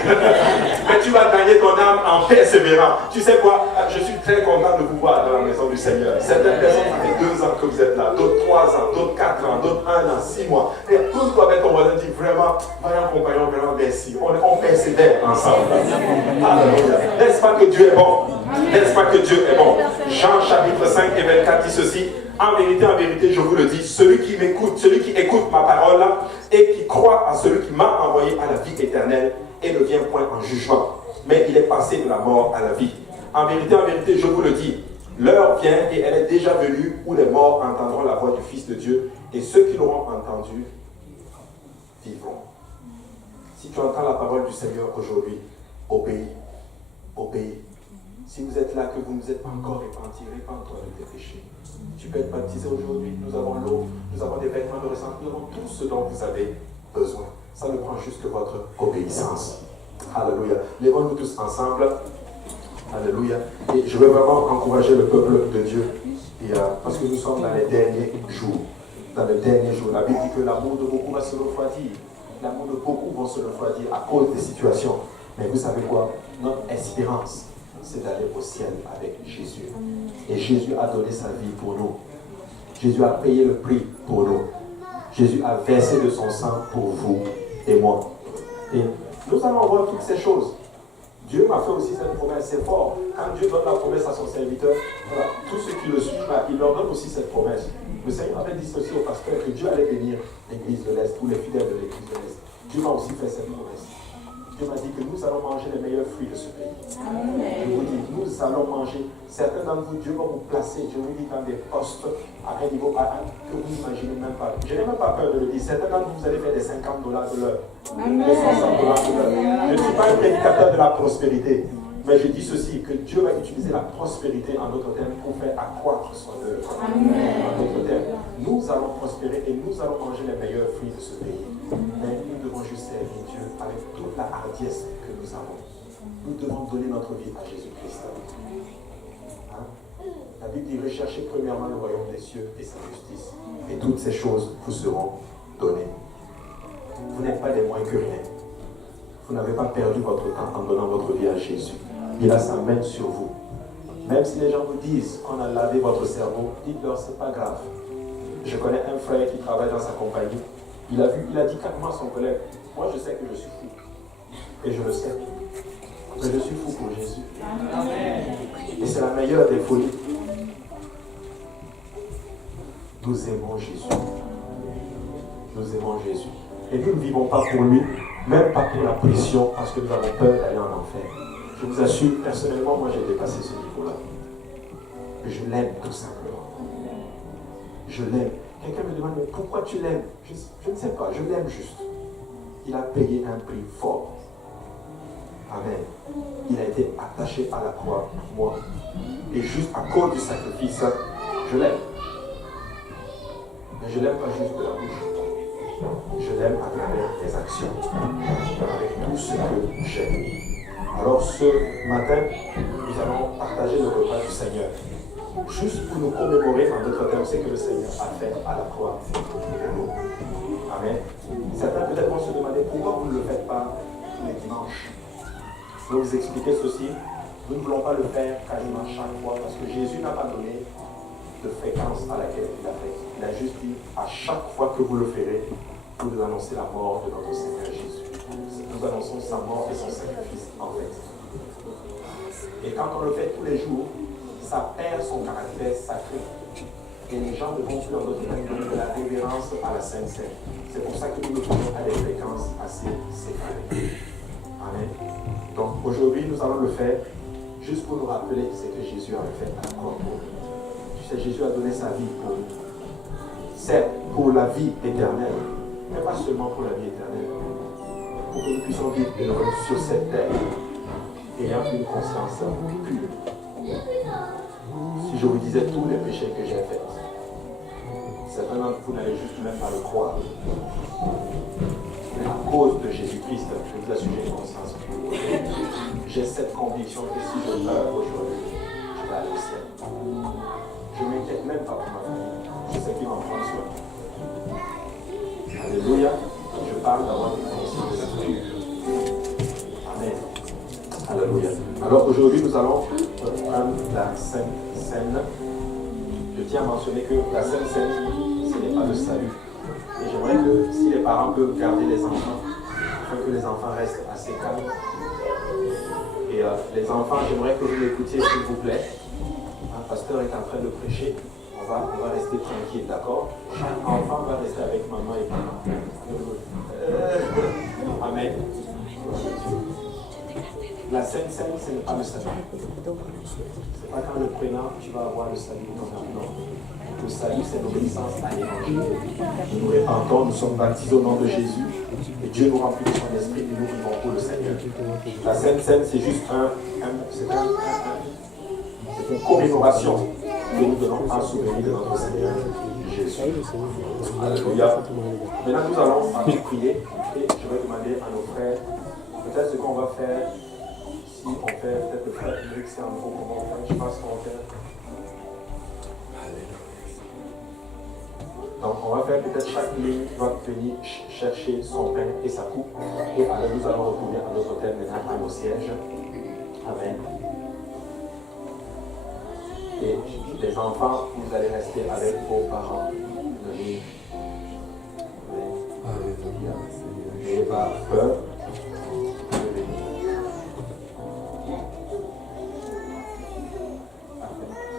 Mais tu vas gagner ton âme en persévérant. Tu sais quoi? Je suis très content de vous voir dans la maison du Seigneur. Certaines personnes, ça fait 2 ans que vous êtes là, d'autres 3 ans, d'autres 4 ans, d'autres 1 an, 6 mois. Et tous toi avec ton voisin, dis vraiment, voyons compagnon, vraiment merci. On persévère ensemble. Alléluia. N'est-ce pas que Dieu est bon? N'est-ce pas que Dieu est bon? Jean chapitre 5 et 24 dit ceci. En vérité, je vous le dis, celui qui m'écoute, celui qui écoute ma parole et qui croit à celui qui m'a envoyé à la vie éternelle et ne vient point en jugement, mais il est passé de la mort à la vie. En vérité, je vous le dis, l'heure vient et elle est déjà venue où les morts entendront la voix du Fils de Dieu et ceux qui l'auront entendu vivront. Si tu entends la parole du Seigneur aujourd'hui, obéis, obéis. Si vous êtes là, que vous ne vous êtes pas encore repenti, repens-toi de tes péchés. Tu peux être baptisé aujourd'hui, nous avons l'eau, nous avons des vêtements de recensement, nous avons tout ce dont vous avez besoin. Ça ne prend juste que votre obéissance. Alléluia. Lèvons-nous tous ensemble. Alléluia. Et je veux vraiment encourager le peuple de Dieu. Et, parce que nous sommes dans les derniers jours. Dans les derniers jours. La Bible dit que l'amour de beaucoup va se refroidir. L'amour de beaucoup vont se refroidir à cause des situations. Mais vous savez quoi? Notre espérance, c'est d'aller au ciel avec Jésus. Et Jésus a donné sa vie pour nous. Jésus a payé le prix pour nous. Jésus a versé de son sang pour vous et moi. Et nous allons voir toutes ces choses. Dieu m'a fait aussi cette promesse, c'est fort. Quand Dieu donne la promesse à son serviteur, voilà, tous ceux qui le suivent, il leur donne aussi cette promesse. Le Seigneur avait dit ceci au pasteur que Dieu allait bénir l'église de l'Est, tous les fidèles de l'église de l'Est. Dieu m'a aussi fait cette promesse. Dieu m'a dit que nous allons manger les meilleurs fruits de ce pays. Je vous dis, nous allons manger. Certains d'entre vous, Dieu va vous placer, je vous dis, dans des postes à un niveau que vous n'imaginez même pas. Je n'ai même pas peur de le dire. Certains d'entre vous, vous allez faire des $50 de l'heure, des $60 de l'heure. Je ne suis pas un prédicateur de la prospérité, mais je dis ceci, que Dieu va utiliser la prospérité en d'autres termes pour faire accroître son œuvre. En d'autres termes, nous allons prospérer et nous allons manger les meilleurs fruits de ce pays. Mais nous devons juste servir Dieu avec toute la hardiesse que nous avons. Nous devons donner notre vie à Jésus-Christ. Hein? La Bible dit, recherchez premièrement le royaume des cieux et sa justice. Et toutes ces choses vous seront données. Vous n'êtes pas des moins que rien. Vous n'avez pas perdu votre temps en donnant votre vie à Jésus. Il a sa main sur vous. Même si les gens vous disent qu'on a lavé votre cerveau, dites-leur, c'est pas grave. Je connais un frère qui travaille dans sa compagnie. Il a dit carrément à son collègue, moi je sais que je suis fou. Et je le sais. Mais je suis fou pour Jésus. Et c'est la meilleure des folies. Nous aimons Jésus. Nous aimons Jésus. Et nous ne vivons pas pour lui, même pas pour la pression, parce que nous avons peur d'aller en enfer. Je vous assure, personnellement, moi j'ai dépassé ce niveau-là. Je l'aime tout simplement. Je l'aime. Quelqu'un me demande, mais pourquoi tu l'aimes? Je ne sais pas, je l'aime juste. Il a payé un prix fort. Amen. Il a été attaché à la croix pour moi. Et juste à cause du sacrifice, je l'aime. Mais je l'aime pas juste de la bouche. Je l'aime à travers des actions. Avec tout ce que j'aime. Alors ce matin, nous allons partager le repas du Seigneur. Juste pour nous commémorer en d'autres termes ce que le Seigneur a fait à la croix pour nous. Amen. Certains peut-être vont se demander pourquoi vous ne le faites pas tous les dimanches. Je vais vous expliquer ceci. Nous ne voulons pas le faire quasiment chaque fois parce que Jésus n'a pas donné de fréquence à laquelle il a fait. Il a juste dit à chaque fois que vous le ferez, vous annoncez la mort de notre Seigneur Jésus. Nous annonçons sa mort et son sacrifice en fait. Et quand on le fait tous les jours, ça perd son caractère sacré. Et les gens ne vont plus en d'autres termes donner de la révérence à la Sainte Seine. C'est pour ça que nous le faisons à des fréquences assez séparées. Amen. Donc aujourd'hui, nous allons le faire juste pour nous rappeler ce que Jésus a fait à la croix pour nous. Tu sais, Jésus a donné sa vie pour nous. Certes, pour la vie éternelle, mais pas seulement pour la vie éternelle. Pour que nous puissions vivre heureux sur cette terre, ayant une conscience pure. Si je vous disais tous les péchés que j'ai faits, certains d'entre vous n'allez juste même pas le croire. Mais à cause de Jésus-Christ, je vous assure, j'ai conscience. J'ai cette conviction que si je meurs aujourd'hui, je vais aller au ciel. Je ne m'inquiète même pas pour ma famille. Je sais qu'il va en prendre soin. Alléluia. Je parle d'avoir une conscience. Amen. Alléluia. Alors aujourd'hui, nous allons prendre la Sainte Seine. Je tiens à mentionner que la Sainte Seine, ce n'est pas le salut. Et j'aimerais que si les parents peuvent garder les enfants, afin que les enfants restent assez calmes. Et les enfants, j'aimerais que vous m'écoutiez s'il vous plaît. Un pasteur est en train de prêcher. On va rester tranquille, d'accord? Chaque enfant va rester avec maman et papa. Amen. La Sainte Seine, ce n'est pas le salut. Ce n'est pas quand le prenant, tu vas avoir le salut dans ton nom. Le salut, c'est l'obéissance à l'évangile. Nous nous répandons, nous sommes baptisés au nom de Jésus. Et Dieu nous remplit de son esprit et nous vivons pour le Seigneur. La Sainte Seine, c'est juste c'est une commémoration que nous donnons en souvenir de notre Seigneur Jésus. Alléluia. Maintenant, nous allons prier et je vais demander à nos frères, peut-être ce qu'on va faire, si on fait peut-être le frère Luc, c'est un nouveau comment on fait, je pense qu'on va faire. Donc, on va faire peut-être chaque ligne va venir chercher son pain et sa coupe. Et alors, nous allons retourner à notre hôtel maintenant à nos sièges. Amen. Et les enfants, vous allez rester avec vos parents. Amen. N'ayez pas peur.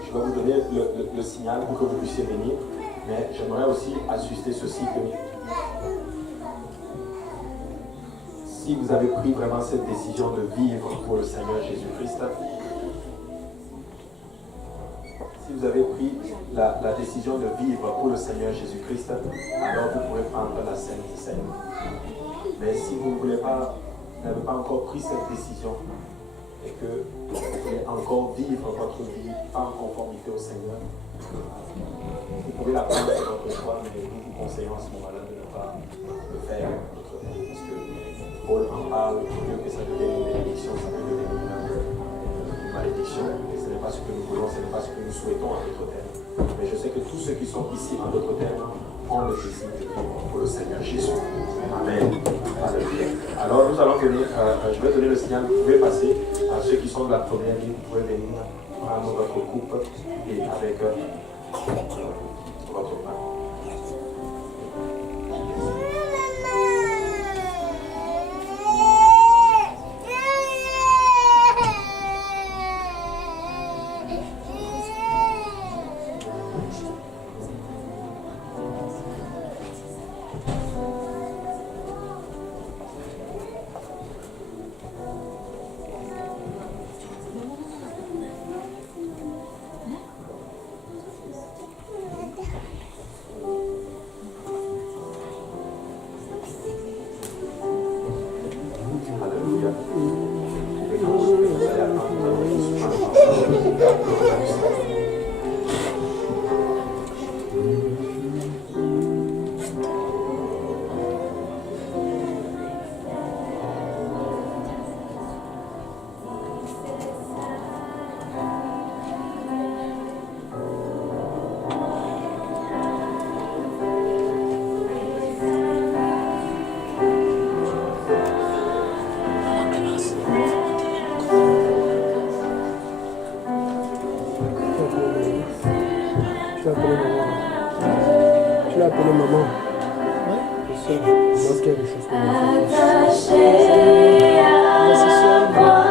Je vais vous donner le signal pour que vous puissiez venir. Mais j'aimerais aussi ajuster ceci que si vous avez pris vraiment cette décision de vivre pour le Seigneur Jésus-Christ, si vous avez pris la décision de vivre pour le Seigneur Jésus-Christ, alors vous pourrez prendre la Sainte Seine. Mais si vous n'avez pas encore pris cette décision et que vous voulez encore vivre votre vie en conformité au Seigneur, vous pouvez la prendre sur votre foi, mais nous vous conseillons à ce moment-là de ne pas le faire notre vie. Parce que Paul en parle, au lieu que ça devienne une bénédiction, ça peut devenir une malédiction. Et ce n'est pas ce que nous voulons, ce n'est pas ce que nous souhaitons à notre terme. Mais je sais que tous ceux qui sont ici en notre terme ont le désir de vivre pour le Seigneur Jésus. Amen. Alléluia. Alors nous allons venir, je vais donner le signal, vous pouvez passer à ceux qui sont de la première ligne, vous pouvez venir prendre votre coupe et avec votre pain. Tu l'as appelé maman. Ouais. C'est ça. Moi, quelque chose comme ça. Attaché à la croix.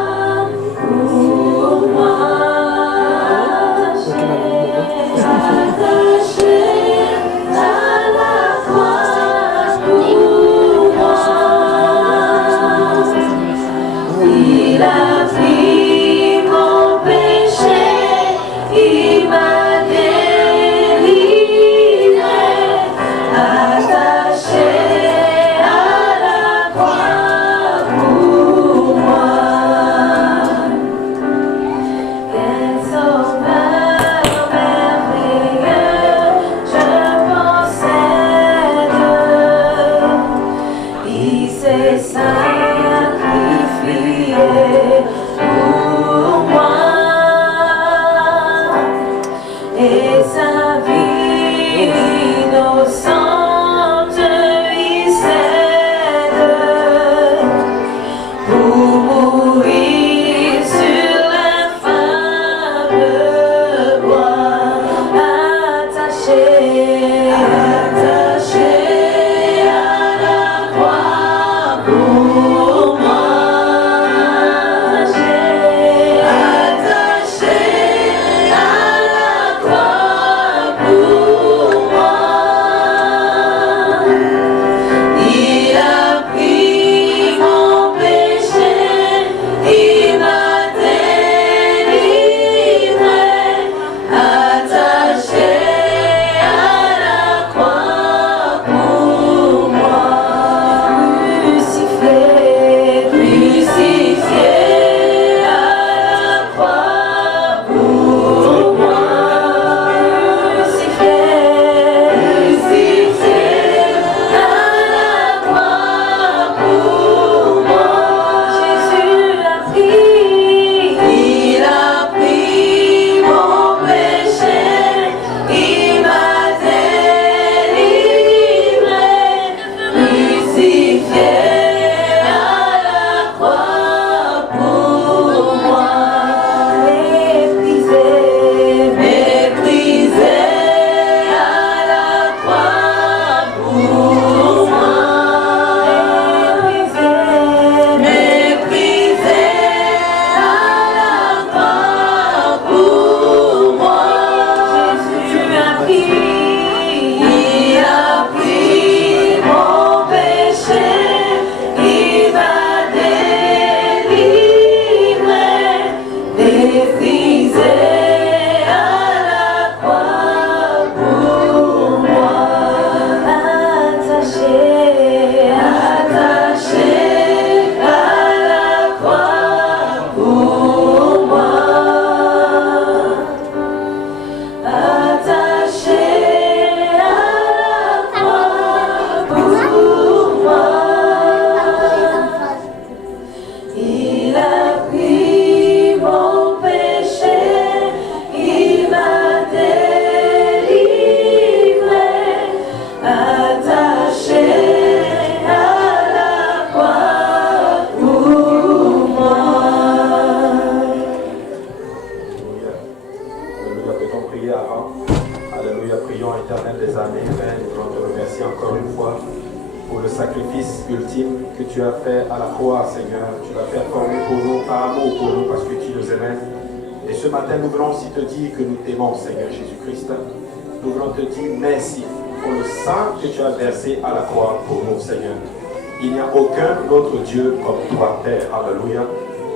Il n'y a aucun autre Dieu comme toi, Père. Alléluia.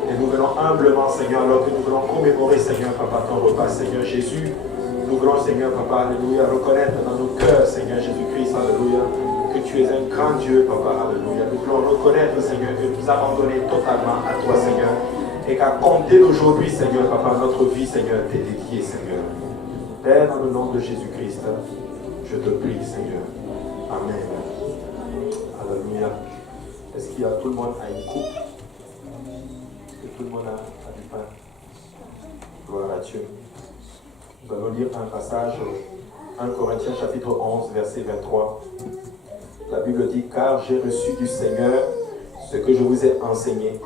Et nous venons humblement, Seigneur, alors que nous voulons commémorer, Seigneur, Papa, ton repas, Seigneur Jésus. Nous voulons, Seigneur, Papa, Alléluia, reconnaître dans nos cœurs, Seigneur Jésus-Christ, Alléluia, que tu es un grand Dieu, Papa, Alléluia. Nous voulons reconnaître, Seigneur, que nous abandonner totalement à toi, Seigneur. Et qu'à compter d'aujourd'hui, Seigneur, Papa, notre vie, Seigneur, t'est dédiée, Seigneur. Père, dans le nom de Jésus-Christ, je te prie, Seigneur. Amen. Alléluia. Est-ce qu'il y a tout le monde a une coupe? Est-ce que tout le monde a du pain? Gloire à Dieu. Nous allons lire un passage, 1 Corinthiens chapitre 11, verset 23. La Bible dit, car j'ai reçu du Seigneur ce que je vous ai enseigné.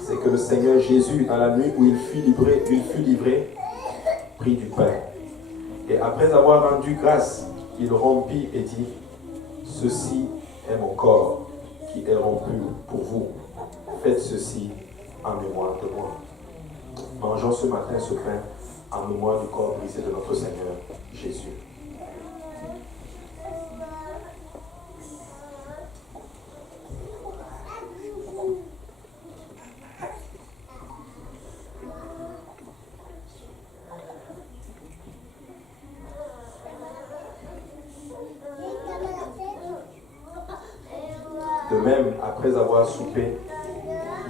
C'est que le Seigneur Jésus, dans la nuit où il fut livré, prit du pain. Et après avoir rendu grâce, il rompit et dit, ceci est mon corps qui est rompu pour vous. Faites ceci en mémoire de moi. Mangeons ce matin ce pain en mémoire du corps brisé de notre Seigneur Jésus. De même, après avoir soupé,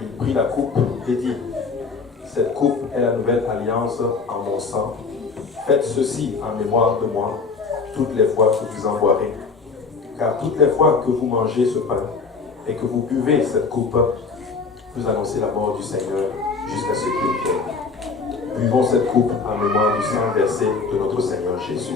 il prit la coupe et dit, cette coupe est la nouvelle alliance en mon sang. Faites ceci en mémoire de moi, toutes les fois que vous en boirez. Car toutes les fois que vous mangez ce pain et que vous buvez cette coupe, vous annoncez la mort du Seigneur jusqu'à ce qu'il vienne. Buvons cette coupe en mémoire du sang versé de notre Seigneur Jésus.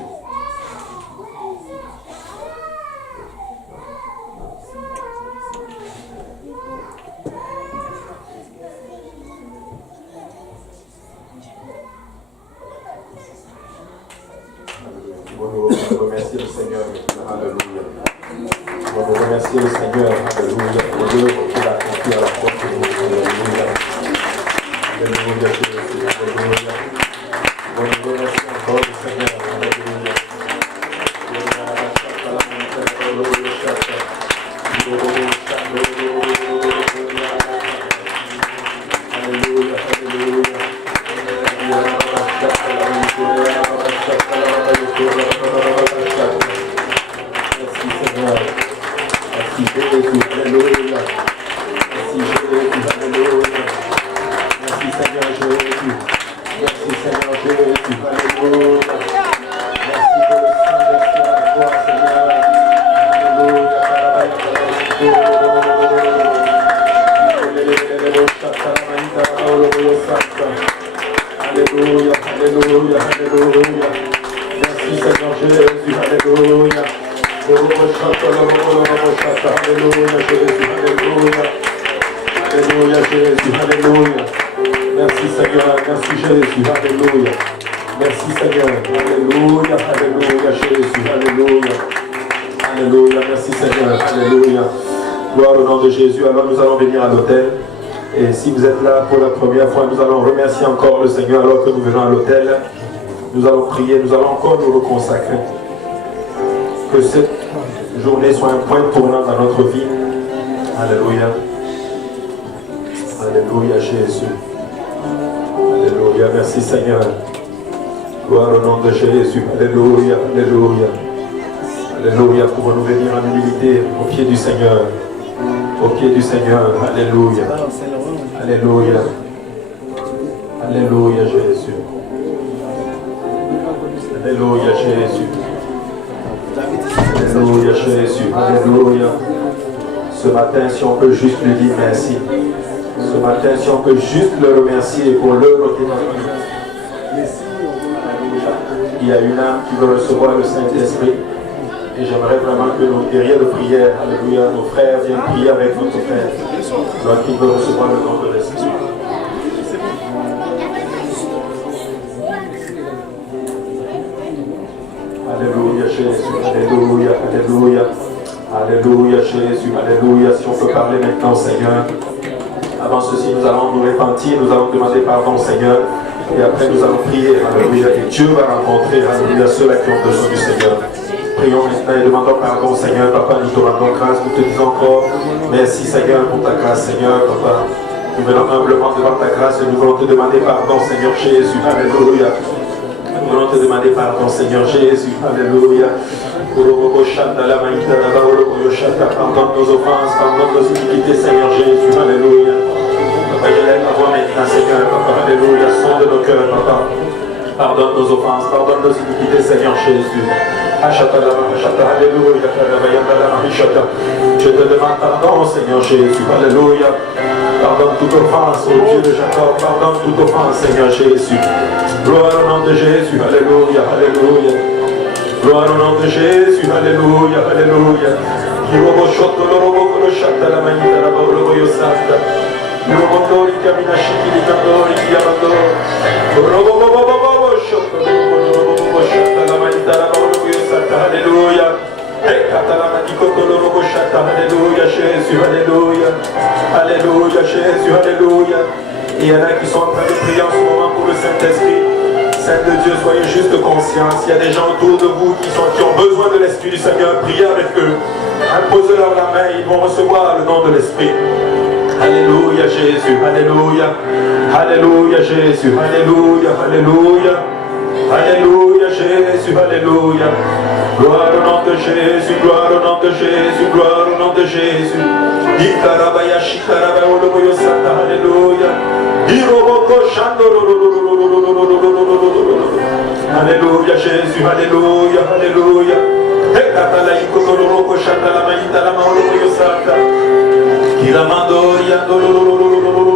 Remercier le Seigneur, alléluia. On va remercier le Seigneur, alléluia, pour l'œuvre qu'il a accomplie à la croix pour nous, alléluia. Alléluia, Jésus, alléluia. On va remercier encore le Seigneur, alléluia. Alléluia, alléluia. Merci Seigneur. Merci Jésus. Alléluia. Merci Jésus. Alléluia. Merci Seigneur Jésus. Merci Seigneur Jésus. Alléluia. Merci pour le sang versé à la croix, Seigneur. Alléluia. Alléluia, alléluia, alléluia. Merci Seigneur Jésus, alléluia. Alléluia Jésus, alléluia. Alléluia Jésus, alléluia. Merci Seigneur, merci Jésus, alléluia. Merci Seigneur, alléluia, alléluia Jésus, alléluia. Alléluia, merci Seigneur, alléluia. Gloire au nom de Jésus. Alors nous allons venir à l'autel. Et si vous êtes là pour la première fois, nous allons remercier encore le Seigneur alors que nous venons à l'autel. Nous allons prier, nous allons encore nous reconsacrer. Que cette journée soit un point tournant dans notre vie. Alléluia. Alléluia Jésus. Alléluia. Alléluia. Merci Seigneur. Gloire au nom de Jésus. Alléluia. Alléluia. Alléluia. Pouvons-nous venir en humilité au pied du Seigneur. Au pied du Seigneur. Alléluia. Alléluia. Alléluia Jésus. Alléluia Jésus. Alléluia Jésus. Alléluia. Ce matin, si on peut juste lui dire merci. Ce matin, si on peut juste le remercier pour l'œuvre qu'il a faite. Il y a une âme qui veut recevoir le Saint-Esprit. Et j'aimerais vraiment que nos guerriers de prière, alléluia, nos frères viennent prier avec notre Père. Lorsqu'il veut recevoir le nom de l'Esprit. Alléluia Jésus, alléluia, alléluia. Alléluia Jésus, alléluia. Si on peut parler maintenant, Seigneur. Avant ceci, nous allons nous repentir, nous allons demander pardon, Seigneur. Et après, nous allons prier, alléluia. Et Dieu va rencontrer, alléluia, ceux-là qui ont besoin du Seigneur. Prions maintenant et demandons pardon, Seigneur. Papa, nous te rendons grâce, nous te disons encore merci, Seigneur, pour ta grâce, Seigneur, Papa. Nous venons humblement devant ta grâce et nous voulons te demander pardon, Seigneur Jésus, alléluia. Nous voulons te demander pardon, Seigneur Jésus, alléluia. Pardonne nos offenses, pardonne nos iniquités, Seigneur Jésus, alléluia. Papa, je lève la voix maintenant, Seigneur, Papa, alléluia, sonde nos cœurs, Papa. Pardonne nos offenses, pardonne nos iniquités, Seigneur Jésus. Alléluia. Je te demande pardon, Seigneur Jésus, alléluia. Pardonne toute offense, ô Dieu de Jacob, pardonne toute offense, Seigneur Jésus. Gloire au nom de Jésus, alléluia, alléluia. Gloire au nom de Jésus, alléluia, alléluia. Alléluia. Alléluia, Jésus, alléluia. Alléluia, Jésus, alléluia. Et il y en a qui sont en train de prier en ce moment pour le Saint-Esprit. Saint de Dieu, soyez juste conscients. Il y a des gens autour de vous qui ont besoin de l'Esprit du Seigneur. Priez avec eux. Imposez-leur la main, ils vont recevoir le nom de l'Esprit. Alléluia, Jésus, alléluia. Alléluia, Jésus, alléluia, alléluia. Alléluia, Jésus, alléluia. Gloire au nom de Jésus, gloire au nom de Jésus, gloire au nom de Jésus. Ikarabaya shikarabaya oloboyo sata, alléluia. Iroboko shandoro. Alléluia, Jésus, alléluia, alléluia. Ekatala ikodoroko shandala maïta la maoloboyo sata. Kiramando yandoro.